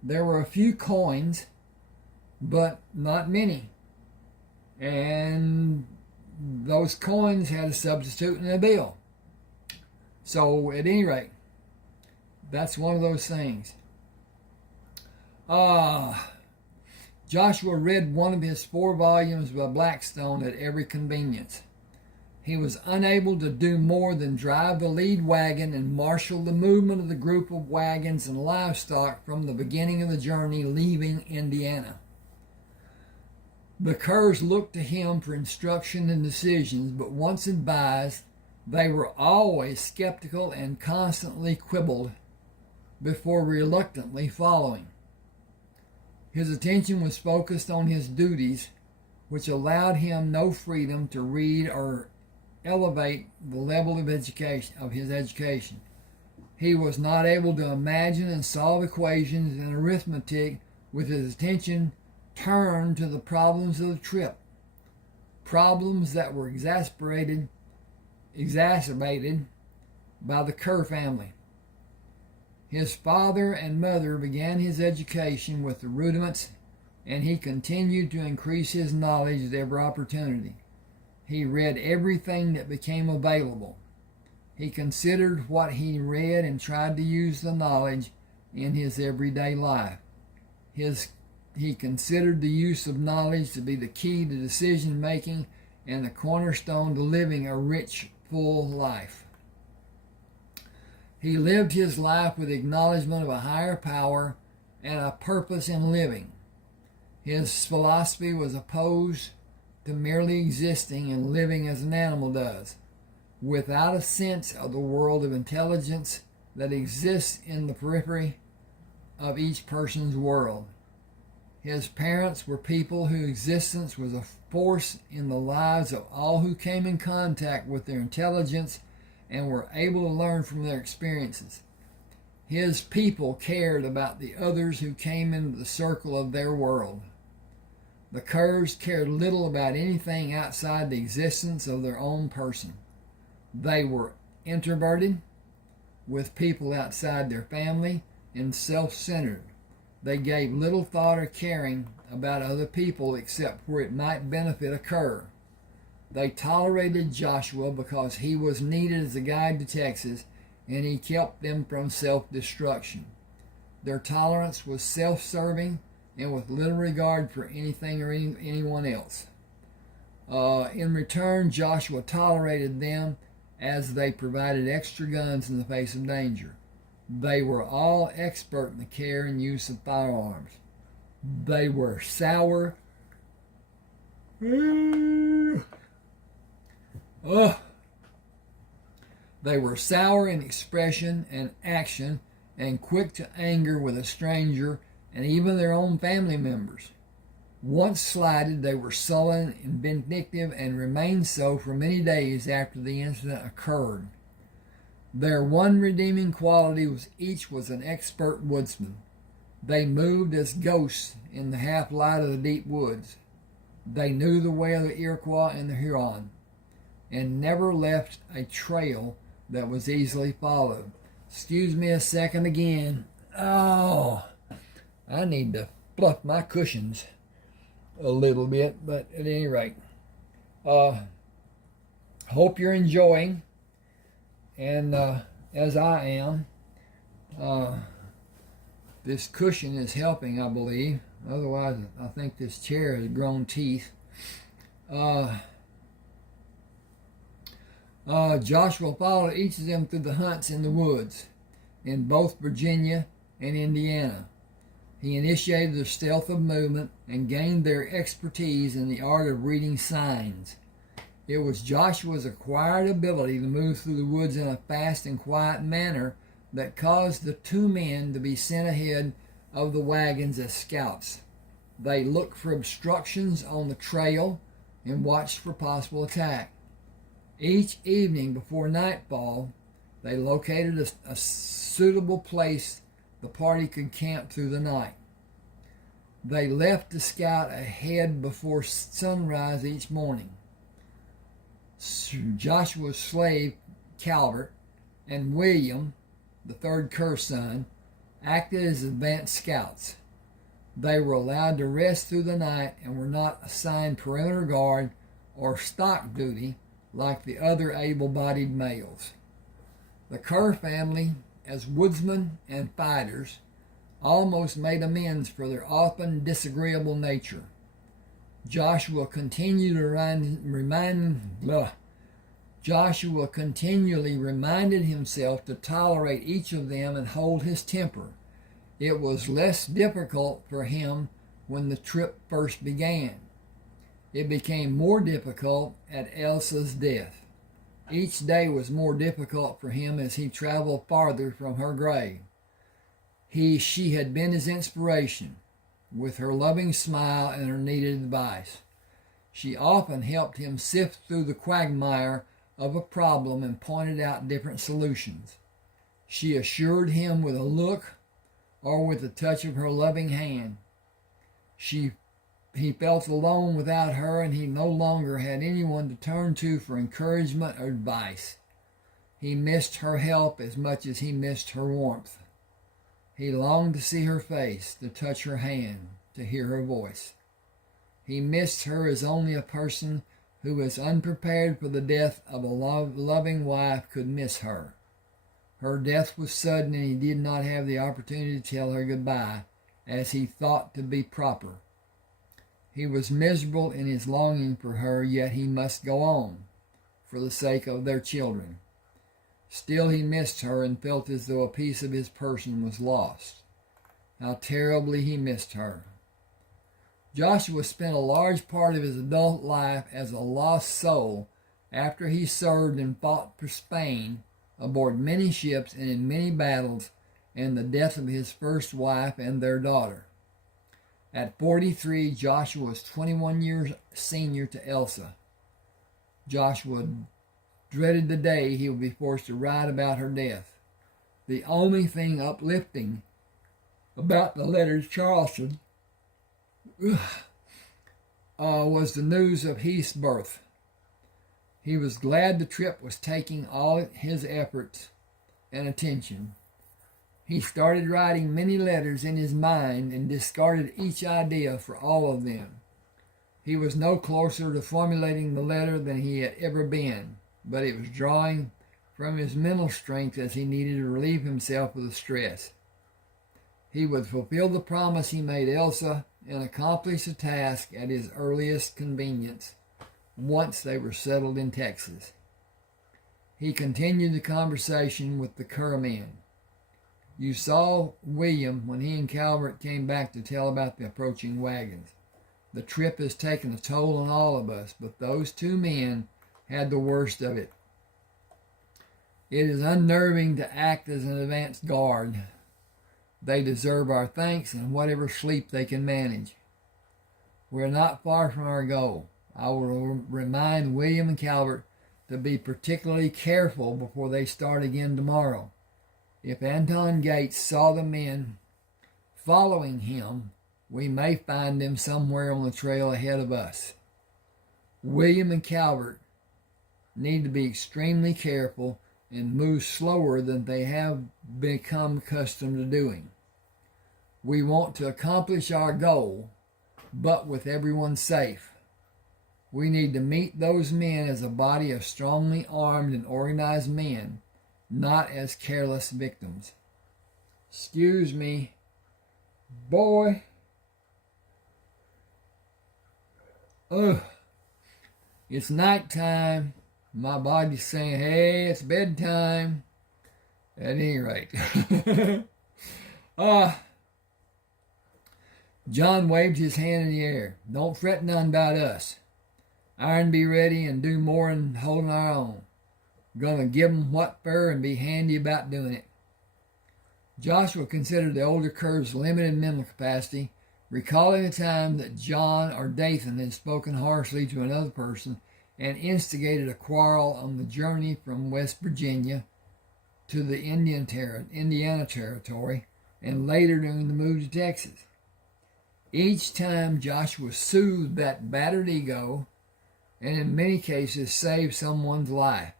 There were a few coins, but not many. And those coins had a substitute in a bill. So at any rate, that's one of those things. Joshua read one of his 4 volumes by Blackstone at every convenience. He was unable to do more than drive the lead wagon and marshal the movement of the group of wagons and livestock from the beginning of the journey leaving Indiana. The Kerrs looked to him for instruction and decisions, but once advised, they were always skeptical and constantly quibbled before reluctantly following. His attention was focused on his duties, which allowed him no freedom to read or elevate the level of his education. He was not able to imagine and solve equations and arithmetic with his attention turned to the problems of the trip, problems that were exacerbated by the Kerr family. His father and mother began his education with the rudiments, and he continued to increase his knowledge at every opportunity. He read everything that became available. He considered what he read and tried to use the knowledge in his everyday life. He considered the use of knowledge to be the key to decision making and the cornerstone to living a rich, full life. He lived his life with acknowledgement of a higher power and a purpose in living. His philosophy was opposed to merely existing and living as an animal does, without a sense of the world of intelligence that exists in the periphery of each person's world. His parents were people whose existence was a force in the lives of all who came in contact with their intelligence and were able to learn from their experiences. His people cared about the others who came into the circle of their world. The Kerrs cared little about anything outside the existence of their own person. They were introverted, with people outside their family, and self-centered. They gave little thought or caring about other people except where it might benefit a Kerr. They tolerated Joshua because he was needed as a guide to Texas, and he kept them from self-destruction. Their tolerance was self-serving and with little regard for anything or anyone else. In return, Joshua tolerated them as they provided extra guns in the face of danger. They were all expert in the care and use of firearms. They were sour. They were sour in expression and action, and quick to anger with a stranger and even their own family members. Once slighted, they were sullen and vindictive, and remained so for many days after the incident occurred. Their one redeeming quality was each was an expert woodsman. They moved as ghosts in the half-light of the deep woods. They knew the way of the Iroquois and the Huron, and never left a trail that was easily followed. Excuse me a second again. Oh, I need to fluff my cushions a little bit, but at any rate, hope you're enjoying, and as I am, this cushion is helping, I believe. Otherwise, I think this chair has grown teeth. Joshua followed each of them through the hunts in the woods in both Virginia and Indiana. He initiated their stealth of movement and gained their expertise in the art of reading signs. It was Joshua's acquired ability to move through the woods in a fast and quiet manner that caused the two men to be sent ahead of the wagons as scouts. They looked for obstructions on the trail and watched for possible attack. Each evening before nightfall, they located a suitable place the party could camp through the night. They left to scout ahead before sunrise each morning. Joshua's slave, Calvert, and William, the third Kerr's son, acted as advance scouts. They were allowed to rest through the night and were not assigned perimeter guard or stock duty like the other able-bodied males. The Kerr family, as woodsmen and fighters, almost made amends for their often disagreeable nature. Joshua continually reminded himself to tolerate each of them and hold his temper. It was less difficult for him when the trip first began. It became more difficult at Elsa's death. Each day was more difficult for him as he traveled farther from her grave. She had been his inspiration, with her loving smile and her needed advice. She often helped him sift through the quagmire of a problem and pointed out different solutions. She assured him with a look or with the touch of her loving hand. He felt alone without her, and he no longer had anyone to turn to for encouragement or advice. He missed her help as much as he missed her warmth. He longed to see her face, to touch her hand, to hear her voice. He missed her as only a person who is unprepared for the death of a loving wife could miss her. Her death was sudden, and he did not have the opportunity to tell her goodbye, as he thought to be proper. He was miserable in his longing for her, yet he must go on, for the sake of their children. Still he missed her and felt as though a piece of his person was lost. How terribly he missed her. Joshua spent a large part of his adult life as a lost soul after he served and fought for Spain aboard many ships and in many battles, and the death of his first wife and their daughter. At 43, Joshua was 21 years senior to Elsa. Joshua dreaded the day he would be forced to write about her death. The only thing uplifting about the letters Charleston was the news of Heath's birth. He was glad the trip was taking all his efforts and attention. He started writing many letters in his mind and discarded each idea for all of them. He was no closer to formulating the letter than he had ever been, but it was drawing from his mental strength as he needed to relieve himself of the stress. He would fulfill the promise he made Elsa and accomplish the task at his earliest convenience once they were settled in Texas. He continued the conversation with the Kerr men. You saw William when he and Calvert came back to tell about the approaching wagons. The trip has taken a toll on all of us, but those two men had the worst of it. It is unnerving to act as an advance guard. They deserve our thanks and whatever sleep they can manage. We're not far from our goal. I will remind William and Calvert to be particularly careful before they start again tomorrow. If Anton Gates saw the men following him, we may find them somewhere on the trail ahead of us. William and Calvert need to be extremely careful and move slower than they have become accustomed to doing. We want to accomplish our goal, but with everyone safe. We need to meet those men as a body of strongly armed and organized men, not as careless victims. Excuse me, boy. Ugh. It's nighttime, My body's saying, hey, it's bedtime. At any rate. John waved his hand in the air. Don't fret none about us. Iron be ready and do more than holding our own. Gonna give 'em what for and be handy about doing it. Joshua considered the older Curve's limited mental capacity, recalling the time that John or Dathan had spoken harshly to another person and instigated a quarrel on the journey from West Virginia to the Indiana Territory, and later during the move to Texas. Each time Joshua soothed that battered ego, and in many cases saved someone's life.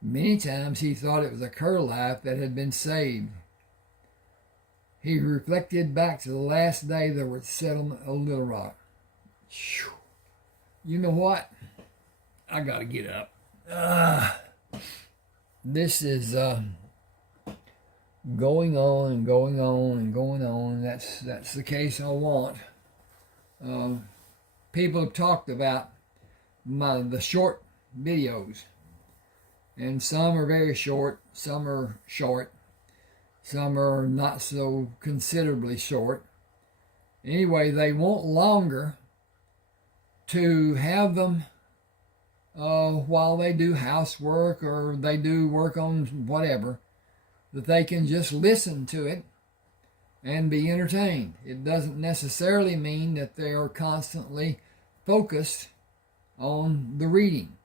Many times he thought it was a Kerr life that had been saved. He reflected back to the last day they were at the settlement of Little Rock. You know what? I gotta get up. This is going on and going on and going on. That's the case I want. People have talked about the short videos, and some are very short, some are short, some are not so considerably short. Anyway, they want longer to have them while they do housework or they do work on whatever, that they can just listen to it and be entertained. It doesn't necessarily mean that they are constantly focused on the reading,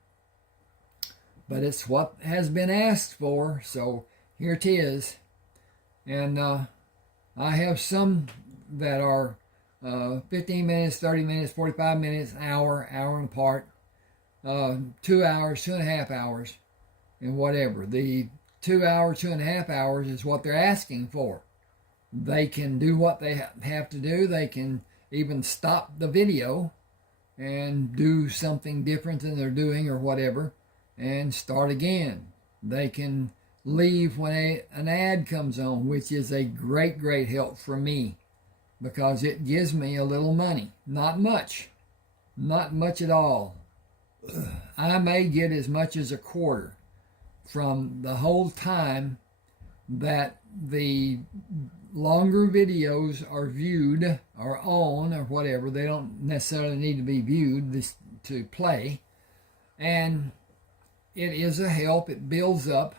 but it's what has been asked for, so here it is. And I have some that are 15 minutes, 30 minutes, 45 minutes, hour apart, 2 hours, 2.5 hours, and whatever. The 2 hour, 2.5 hours is what they're asking for. They can do what they have to do. They can even stop the video and do something different than they're doing or whatever and start again. They can leave when an ad comes on, which is a great help for me because it gives me a little money. Not much at all. I may get as much as a quarter from the whole time that the longer videos are viewed or on or whatever. They don't necessarily need to be viewed to play. And it is a help. It builds up.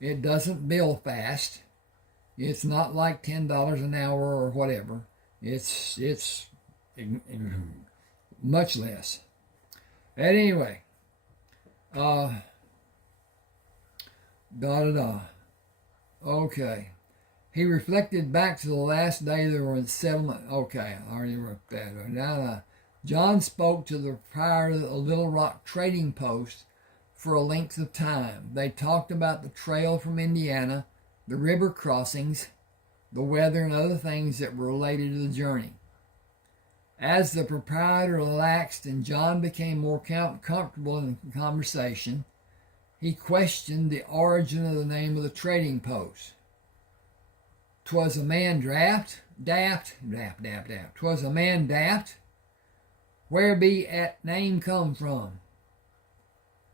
It doesn't bill fast. It's not like $10 an hour or whatever. It's much less. At any rate, Okay. He reflected back to the last day they were in settlement. Okay, I already wrote that. Now, John spoke to the proprietor of the Little Rock trading post for a length of time. They talked about the trail from Indiana, the river crossings, the weather, and other things that were related to the journey. As the proprietor relaxed and John became more comfortable in the conversation, he questioned the origin of the name of the trading post. 'Twas a man daft. 'Twas a man daft. Where be 'at name come from?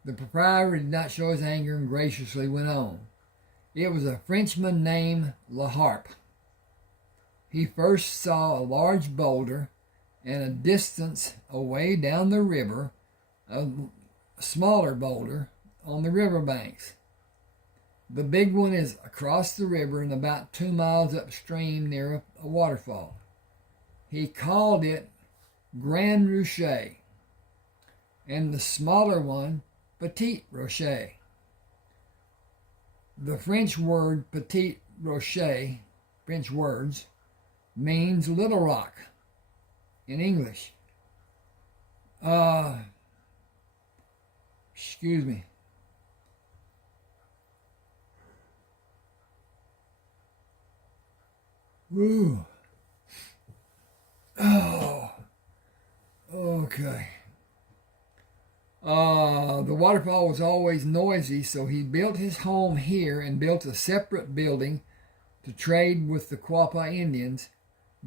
The proprietor did not show his anger and graciously went on. It was a Frenchman named La Harpe. He first saw a large boulder and a distance away down the river, a smaller boulder on the river banks. The big one is across the river and about 2 miles upstream near a waterfall. He called it Grand Rocher, and the smaller one Petit Rocher. The French word Petit Rocher, French words, means Little Rock in English. Excuse me. Ooh. Oh. Okay. The waterfall was always noisy, so he built his home here and built a separate building to trade with the Quapaw Indians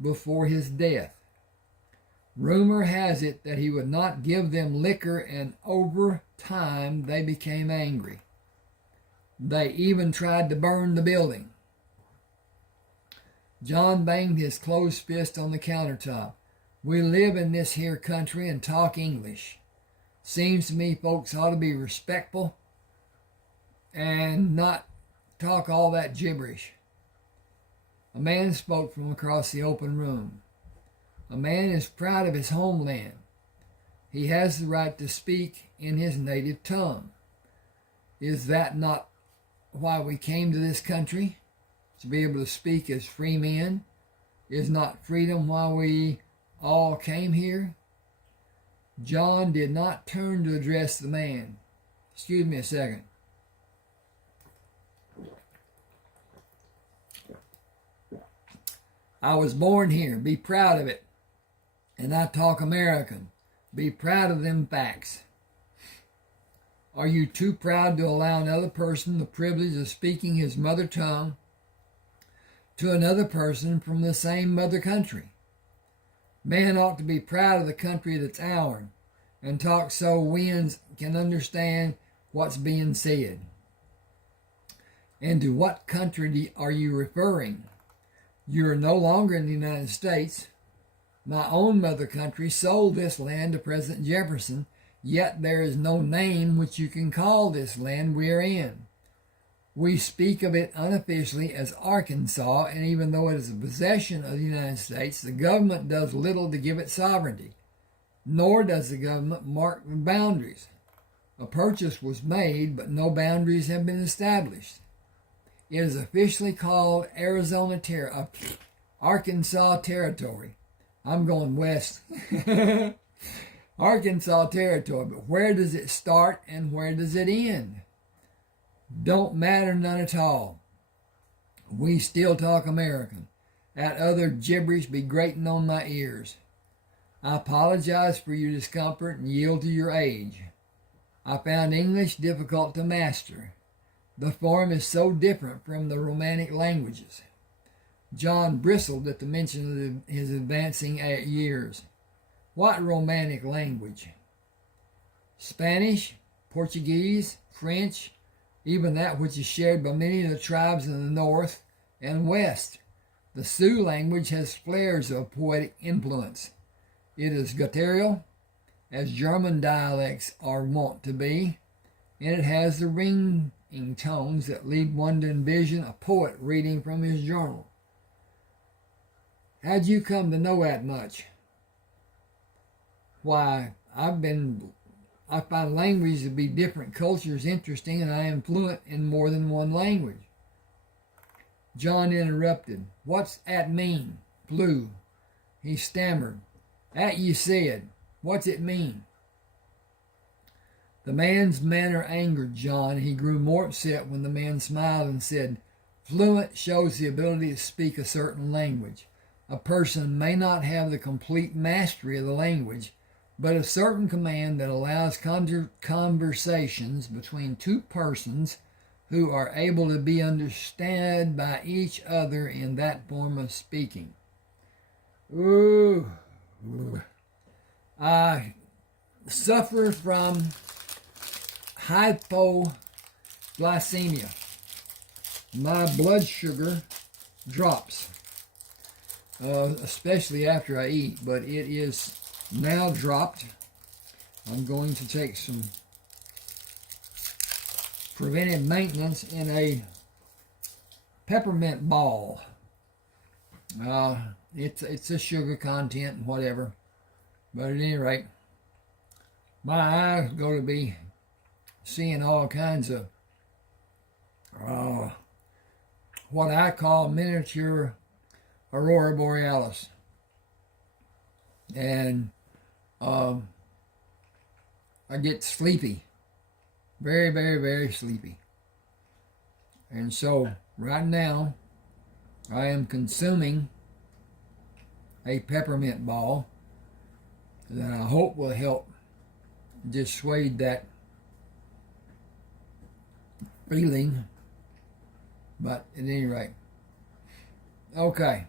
before his death. Rumor has it that he would not give them liquor, and over time they became angry. They even tried to burn the building. John banged his closed fist on the countertop. We live in this here country and talk English. Seems to me folks ought to be respectful and not talk all that gibberish. A man spoke from across the open room. A man is proud of his homeland. He has the right to speak in his native tongue. Is that not why we came to this country? To be able to speak as free men? Is not freedom why we all came here? John did not turn to address the man. Excuse me a second. I was born here. Be proud of it. And I talk American. Be proud of them facts. Are you too proud to allow another person the privilege of speaking his mother tongue to another person from the same mother country? Man ought to be proud of the country that's ours and talk so winds can understand what's being said. And to what country are you referring? You are no longer in the United States. My own mother country sold this land to President Jefferson, yet there is no name which you can call this land we are in. We speak of it unofficially as Arkansas, and even though it is a possession of the United States, the government does little to give it sovereignty, nor does the government mark the boundaries. A purchase was made, but no boundaries have been established. It is officially called Arkansas Territory. I'm going west. Arkansas Territory, but where does it start and where does it end? Don't matter none at all. We still talk American. That other gibberish be grating on my ears. I apologize for your discomfort and yield to your age. I found English difficult to master. The form is so different from the Romantic languages. John bristled at the mention of his advancing years. What Romantic language? Spanish, Portuguese, French, even that which is shared by many of the tribes in the north and west. The Sioux language has flares of poetic influence. It is guttural, as German dialects are wont to be, and it has the ringing tones that lead one to envision a poet reading from his journal. How'd you come to know that much? Why, I find language to be different cultures interesting, and I am fluent in more than one language. John interrupted. What's that mean? Flew. He stammered. That you said. What's it mean? The man's manner angered John. He grew more upset when the man smiled and said, Fluent shows the ability to speak a certain language. A person may not have the complete mastery of the language, but a certain command that allows conversations between two persons who are able to be understood by each other in that form of speaking. I suffer from hypoglycemia. My blood sugar drops, especially after I eat, but it is now dropped. I'm going to take some preventive maintenance in a peppermint ball. It's a sugar content and whatever, but at any rate, my eyes are going to be seeing all kinds of what I call miniature aurora borealis, and I get sleepy, very, very, very sleepy. And so right now I am consuming a peppermint ball that I hope will help dissuade that feeling. But at any rate, okay.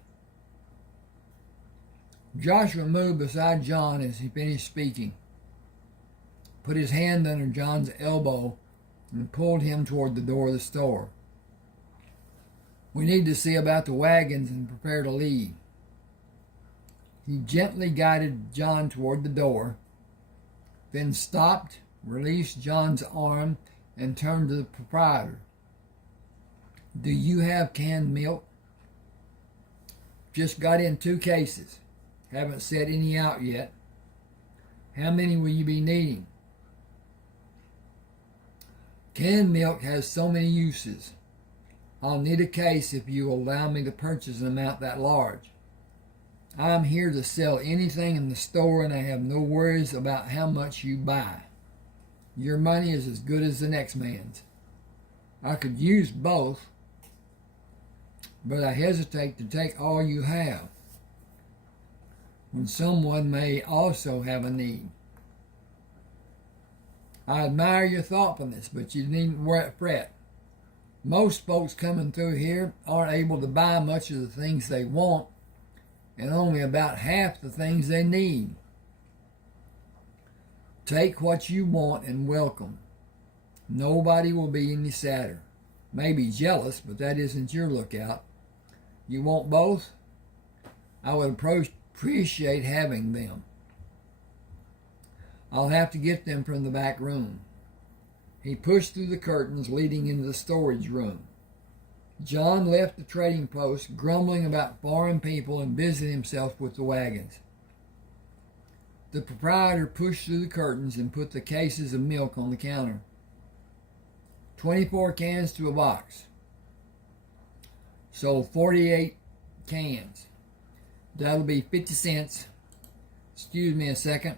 Joshua moved beside John as he finished speaking, put his hand under John's elbow, and pulled him toward the door of the store. We need to see about the wagons and prepare to leave. He gently guided John toward the door, then stopped, released John's arm, and turned to the proprietor. Do you have canned milk? Just got in 2 cases. Haven't set any out yet. How many will you be needing? Canned milk has so many uses. I'll need a case if you will allow me to purchase an amount that large. I'm here to sell anything in the store, and I have no worries about how much you buy. Your money is as good as the next man's. I could use both, but I hesitate to take all you have when someone may also have a need. I admire your thoughtfulness, but you needn't fret. Most folks coming through here aren't able to buy much of the things they want, and only about half the things they need. Take what you want and welcome. Nobody will be any sadder. Maybe jealous, but that isn't your lookout. You want both? I would appreciate having them. I'll have to get them from the back room. He pushed through the curtains leading into the storage room. John left the trading post, grumbling about foreign people, and busied himself with the wagons. The proprietor pushed through the curtains and put the cases of milk on the counter. 24 cans to a box. Sold 48 cans. That'll be 50 cents. Excuse me a second.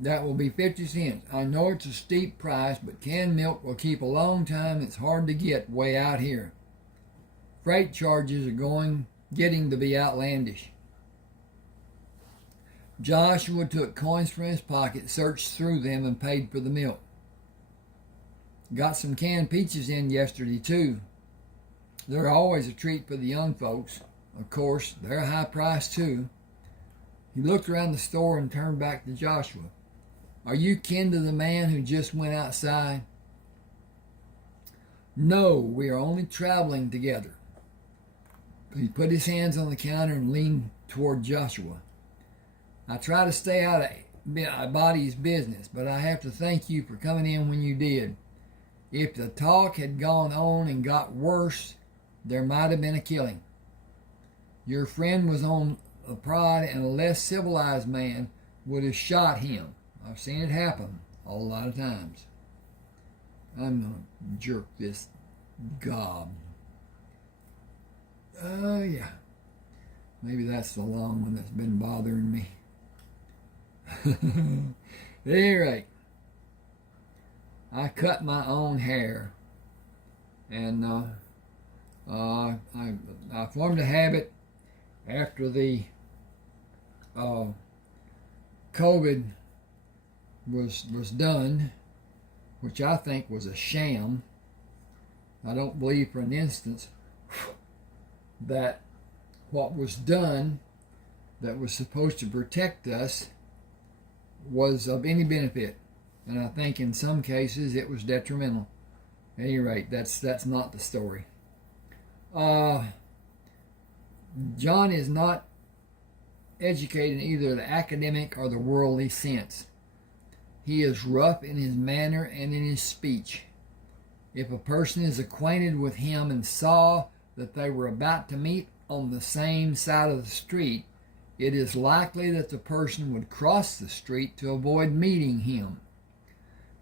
That will be 50 cents. I know it's a steep price, but canned milk will keep a long time. It's hard to get way out here. Freight charges are getting to be outlandish. Joshua took coins from his pocket, searched through them, and paid for the milk. Got some canned peaches in yesterday, too. They're always a treat for the young folks. Of course, they're high priced, too. He looked around the store and turned back to Joshua. Are you kin to the man who just went outside? No, we are only traveling together. He put his hands on the counter and leaned toward Joshua. I try to stay out of body's business, but I have to thank you for coming in when you did. If the talk had gone on and got worse, there might have been a killing. Your friend was on a prod, and a less civilized man would have shot him. I've seen it happen a lot of times. I'm going to jerk this gob. Yeah. Maybe that's the long one that's been bothering me. At any rate, I cut my own hair, and I formed a habit after the COVID was done, which I think was a sham. I don't believe for an instant that what was done that was supposed to protect us was of any benefit. And I think in some cases it was detrimental. At any rate, that's not the story. John is not educated in either the academic or the worldly sense. He is rough in his manner and in his speech. If a person is acquainted with him and saw that they were about to meet on the same side of the street, it is likely that the person would cross the street to avoid meeting him.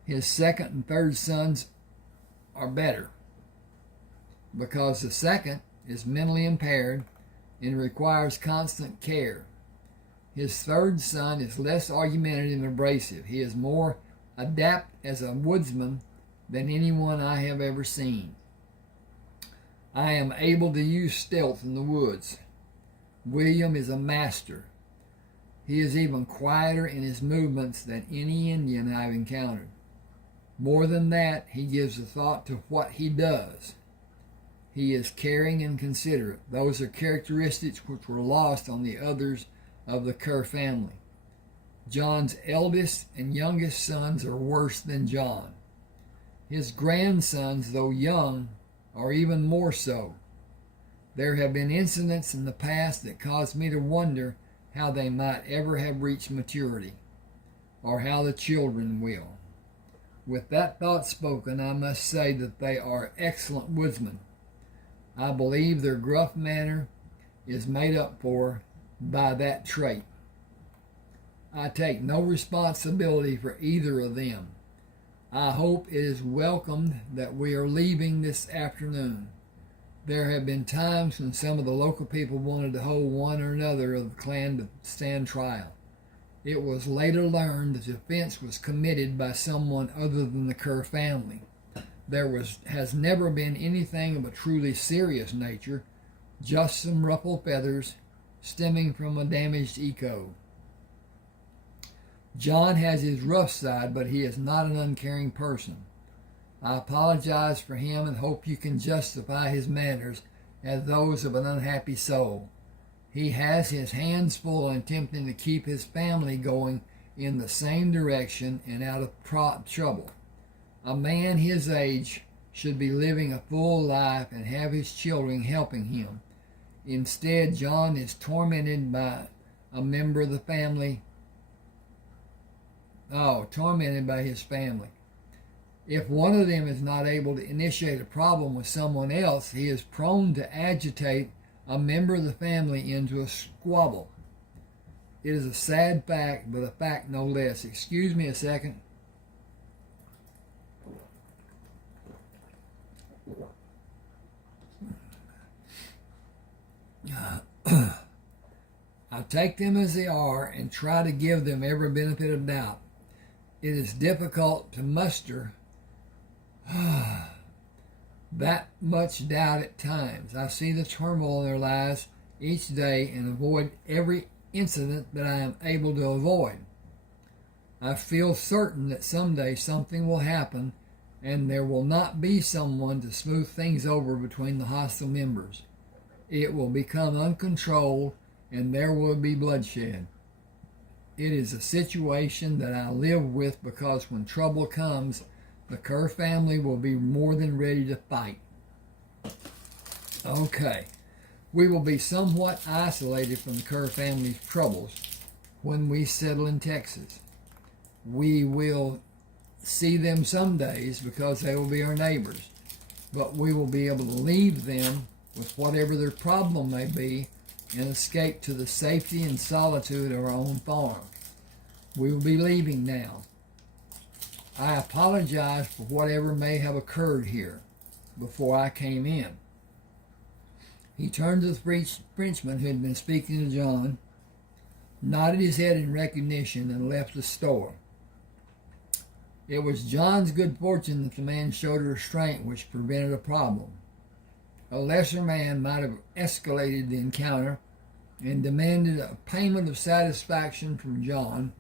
His second and third sons are better, because the second is mentally impaired and requires constant care. His third son is less argumentative and abrasive. He is more adept as a woodsman than anyone I have ever seen. I am able to use stealth in the woods. William is a master. He is even quieter in his movements than any Indian I've encountered. More than that, he gives a thought to what he does. He is caring and considerate. Those are characteristics which were lost on the others of the Kerr family. John's eldest and youngest sons are worse than John. His grandsons, though young, are even more so. There have been incidents in the past that caused me to wonder how they might ever have reached maturity, or how the children will. With that thought spoken, I must say that they are excellent woodsmen. I believe their gruff manner is made up for by that trait. I take no responsibility for either of them. I hope it is welcomed that we are leaving this afternoon. There have been times when some of the local people wanted to hold one or another of the clan to stand trial. It was later learned that the offense was committed by someone other than the Kerr family. There has never been anything of a truly serious nature, just some ruffled feathers stemming from a damaged echo. John has his rough side, but he is not an uncaring person. I apologize for him and hope you can justify his manners as those of an unhappy soul. He has his hands full in attempting to keep his family going in the same direction and out of trouble. A man his age should be living a full life and have his children helping him. Instead, John is tormented by a member of the family. Tormented by his family. If one of them is not able to initiate a problem with someone else, he is prone to agitate a member of the family into a squabble. It is a sad fact, but a fact no less. Excuse me a second. I take them as they are and try to give them every benefit of doubt. It is difficult to muster that much doubt at times. I see the turmoil in their lives each day and avoid every incident that I am able to avoid. I feel certain that someday something will happen and there will not be someone to smooth things over between the hostile members. It will become uncontrolled and there will be bloodshed. It is a situation that I live with because when trouble comes, the Kerr family will be more than ready to fight. Okay, we will be somewhat isolated from the Kerr family's troubles when we settle in Texas. We will see them some days because they will be our neighbors, but we will be able to leave them with whatever their problem may be and escape to the safety and solitude of our own farm. We will be leaving now. I apologize for whatever may have occurred here before I came in. He turned to the Frenchman who had been speaking to John, nodded his head in recognition, and left the store. It was John's good fortune that the man showed a restraint which prevented a problem. A lesser man might have escalated the encounter and demanded a payment of satisfaction from John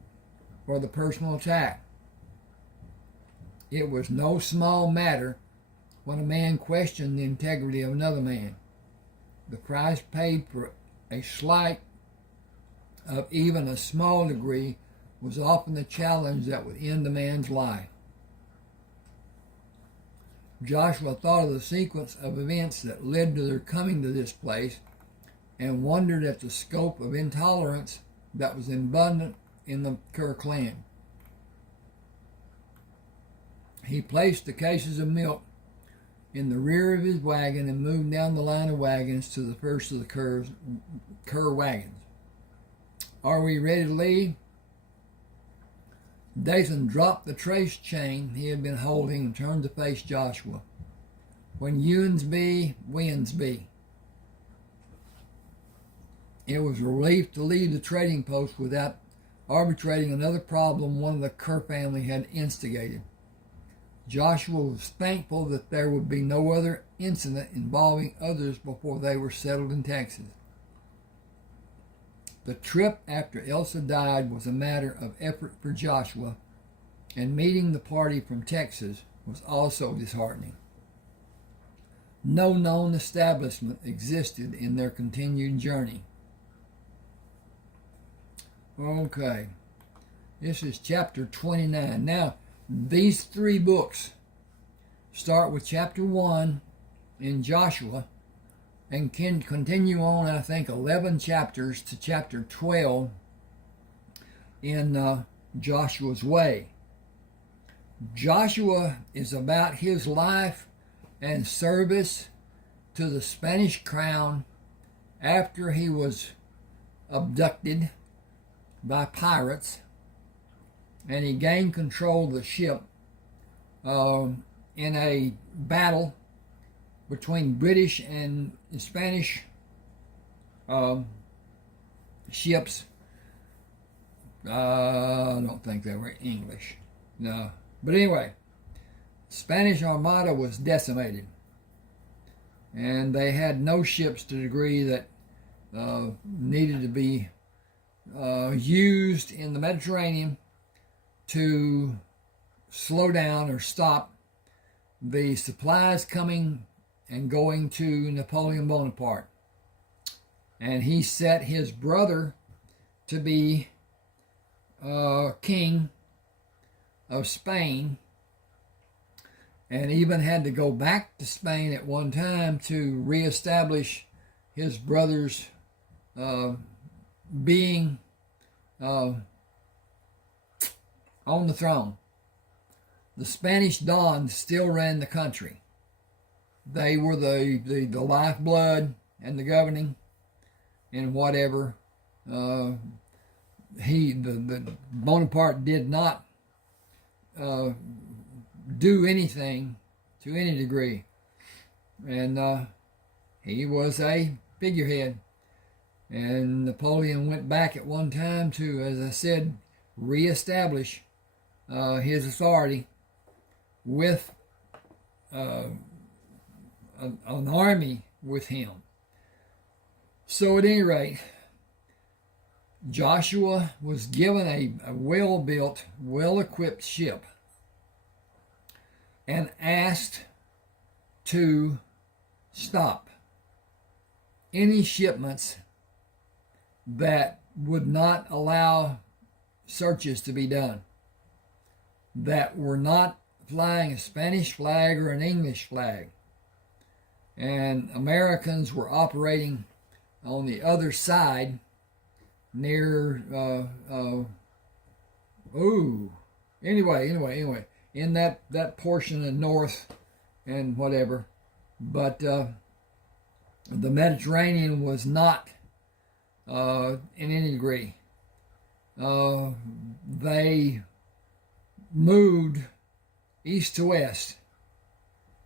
for the personal attack. It was no small matter when a man questioned the integrity of another man. The price paid for a slight of even a small degree was often the challenge that would end a man's life. Joshua thought of the sequence of events that led to their coming to this place and wondered at the scope of intolerance that was abundant in the Kerr clan. He placed the cases of milk in the rear of his wagon and moved down the line of wagons to the first of the Kerr wagons. Are we ready to leave? Dathan dropped the trace chain he had been holding and turned to face Joshua. When Ewins be, wins be. It was a relief to leave the trading post without arbitrating another problem one of the Kerr family had instigated. Joshua was thankful that there would be no other incident involving others before they were settled in Texas. The trip after Elsa died was a matter of effort for Joshua, and meeting the party from Texas was also disheartening. No known establishment existed in their continued journey. Okay, this is chapter 29. Now, these three books start with chapter 1 in Joshua and can continue on, I think, 11 chapters to chapter 12 in Joshua's Way. Joshua is about his life and service to the Spanish crown after he was abducted by pirates, and he gained control of the ship in a battle between British and Spanish ships. I don't think they were English. No. But anyway, Spanish Armada was decimated, and they had no ships to the degree that needed to be used in the Mediterranean to slow down or stop the supplies coming and going to Napoleon Bonaparte. And he set his brother to be king of Spain, and even had to go back to Spain at one time to reestablish his brother's being on the throne. The Spanish Dons still ran the country. They were the lifeblood and the governing and whatever. The Bonaparte did not do anything to any degree, and he was a figurehead. And Napoleon went back at one time to, as I said, reestablish his authority with an army with him. So at any rate, Joshua was given a well-built, well-equipped ship and asked to stop any shipments that would not allow searches to be done, that were not flying a Spanish flag or an English flag. And Americans were operating on the other side near, anyway, in that portion of north and whatever. But the Mediterranean was not in any degree. They moved east to west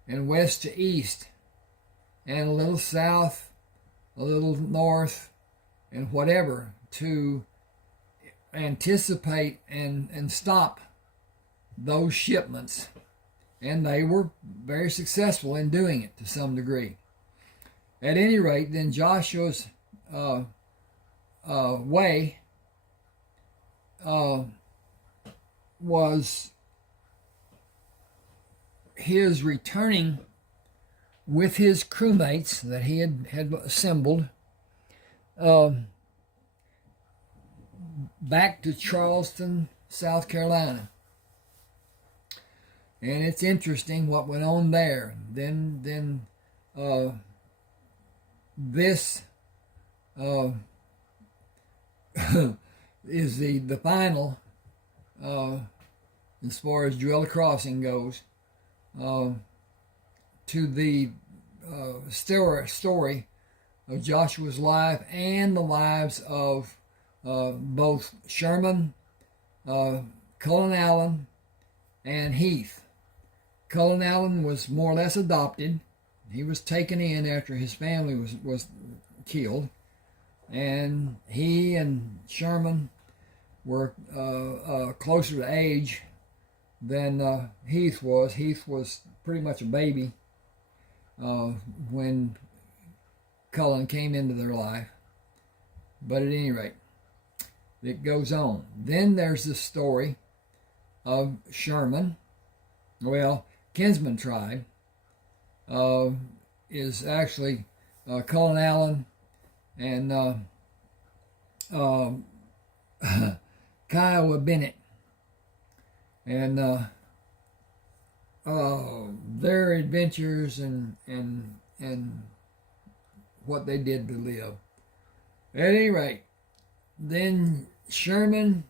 and west to east and a little south, a little north, and whatever, to anticipate and stop those shipments. And they were very successful in doing it to some degree. At any rate, then Joshua's way was his returning with his crewmates that he had assembled back to Charleston, South Carolina. And it's interesting what went on there. Then this is the final, as far as Jewella Crossing goes, to the story of Joshua's life and the lives of both Sherman, Cullen Allen, and Heath. Cullen Allen was more or less adopted. He was taken in after his family was killed, and he and Sherman were closer to age than Heath was. Heath was pretty much a baby when Cullen came into their life. But at any rate, that goes on. Then there's the story of Sherman. Well, Kinsman tribe is actually Cullen Allen and Kiowa Bennett, and their adventures and what they did to live. At any rate, then Sherman,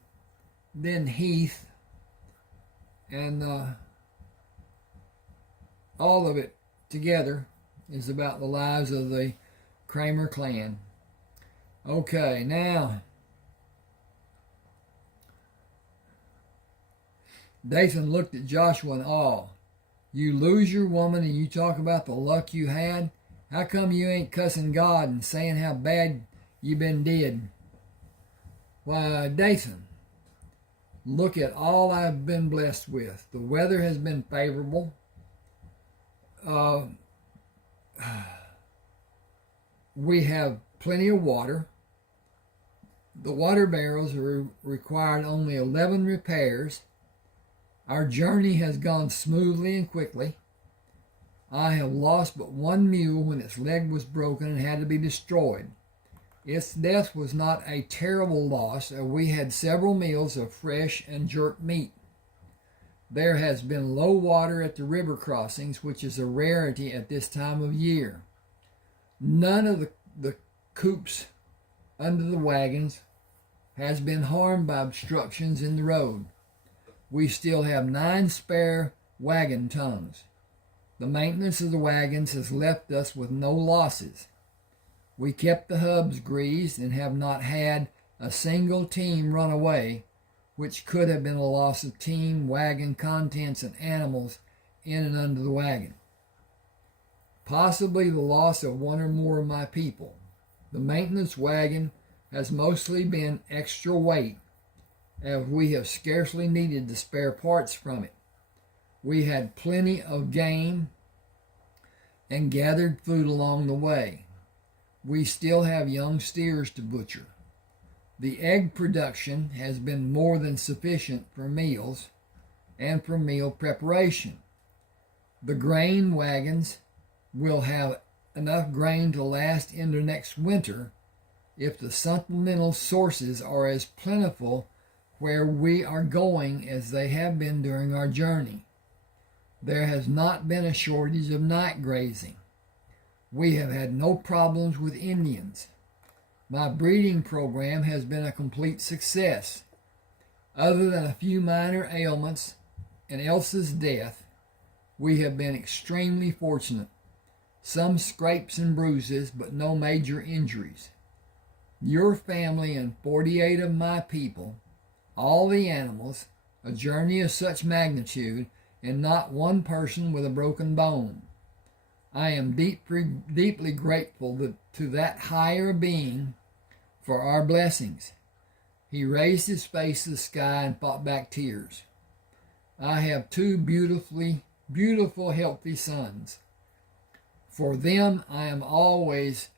then Heath, and all of it together is about the lives of the Crammer clan. Okay, now Dathan looked at Joshua in awe. You lose your woman and you talk about the luck you had? How come you ain't cussing God and saying how bad you been did? Why, Dathan, look at all I've been blessed with. The weather has been favorable. We have plenty of water. The water barrels required only 11 repairs. Our journey has gone smoothly and quickly. I have lost but one mule when its leg was broken and had to be destroyed. Its death was not a terrible loss, as we had several meals of fresh and jerked meat. There has been low water at the river crossings, which is a rarity at this time of year. None of the coops under the wagons has been harmed by obstructions in the road. We still have 9 spare wagon tongues. The maintenance of the wagons has left us with no losses. We kept the hubs greased and have not had a single team run away, which could have been a loss of team, wagon, contents, and animals in and under the wagon. Possibly the loss of one or more of my people. The maintenance wagon has mostly been extra weight, as we have scarcely needed the spare parts from it. We had plenty of game and gathered food along the way. We still have young steers to butcher. The egg production has been more than sufficient for meals and for meal preparation. The grain wagons will have enough grain to last into next winter if the supplemental sources are as plentiful where we are going as they have been during our journey. There has not been a shortage of night grazing. We have had no problems with Indians. My breeding program has been a complete success. Other than a few minor ailments and Elsa's death, we have been extremely fortunate. Some scrapes and bruises, but no major injuries. Your family and 48 of my people, all the animals, a journey of such magnitude, and not one person with a broken bone. I am deeply grateful to that higher being for our blessings. He raised his face to the sky and fought back tears. I have 2 beautiful, healthy sons. For them, I am always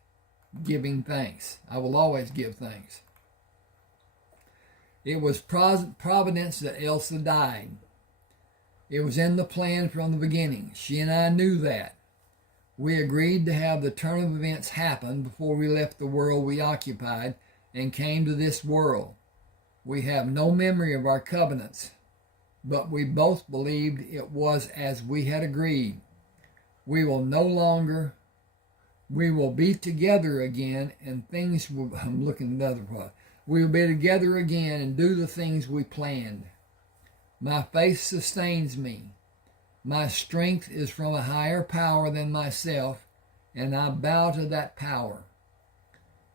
giving thanks. I will always give thanks. It was providence that Elsa died. It was in the plan from the beginning. She and I knew that. We agreed to have the turn of events happen before we left the world we occupied and came to this world. We have no memory of our covenants, but we both believed it was as we had agreed. We will be together again and things will, I'm looking at another part. We will be together again and do the things we planned. My faith sustains me. My strength is from a higher power than myself, and I bow to that power.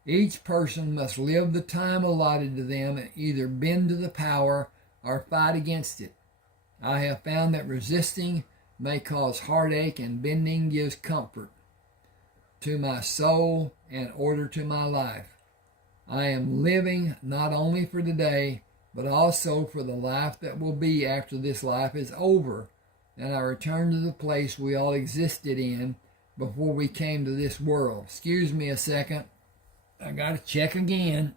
Each person must live the time allotted to them and either bend to the power or fight against it. I have found that resisting may cause heartache and bending gives comfort to my soul and order to my life. I am living not only for today, but also for the life that will be after this life is over and I return to the place we all existed in before we came to this world. Excuse me a second. I got to check again.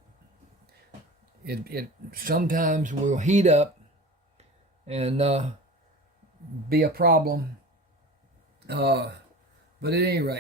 it sometimes will heat up and be a problem. But at any rate,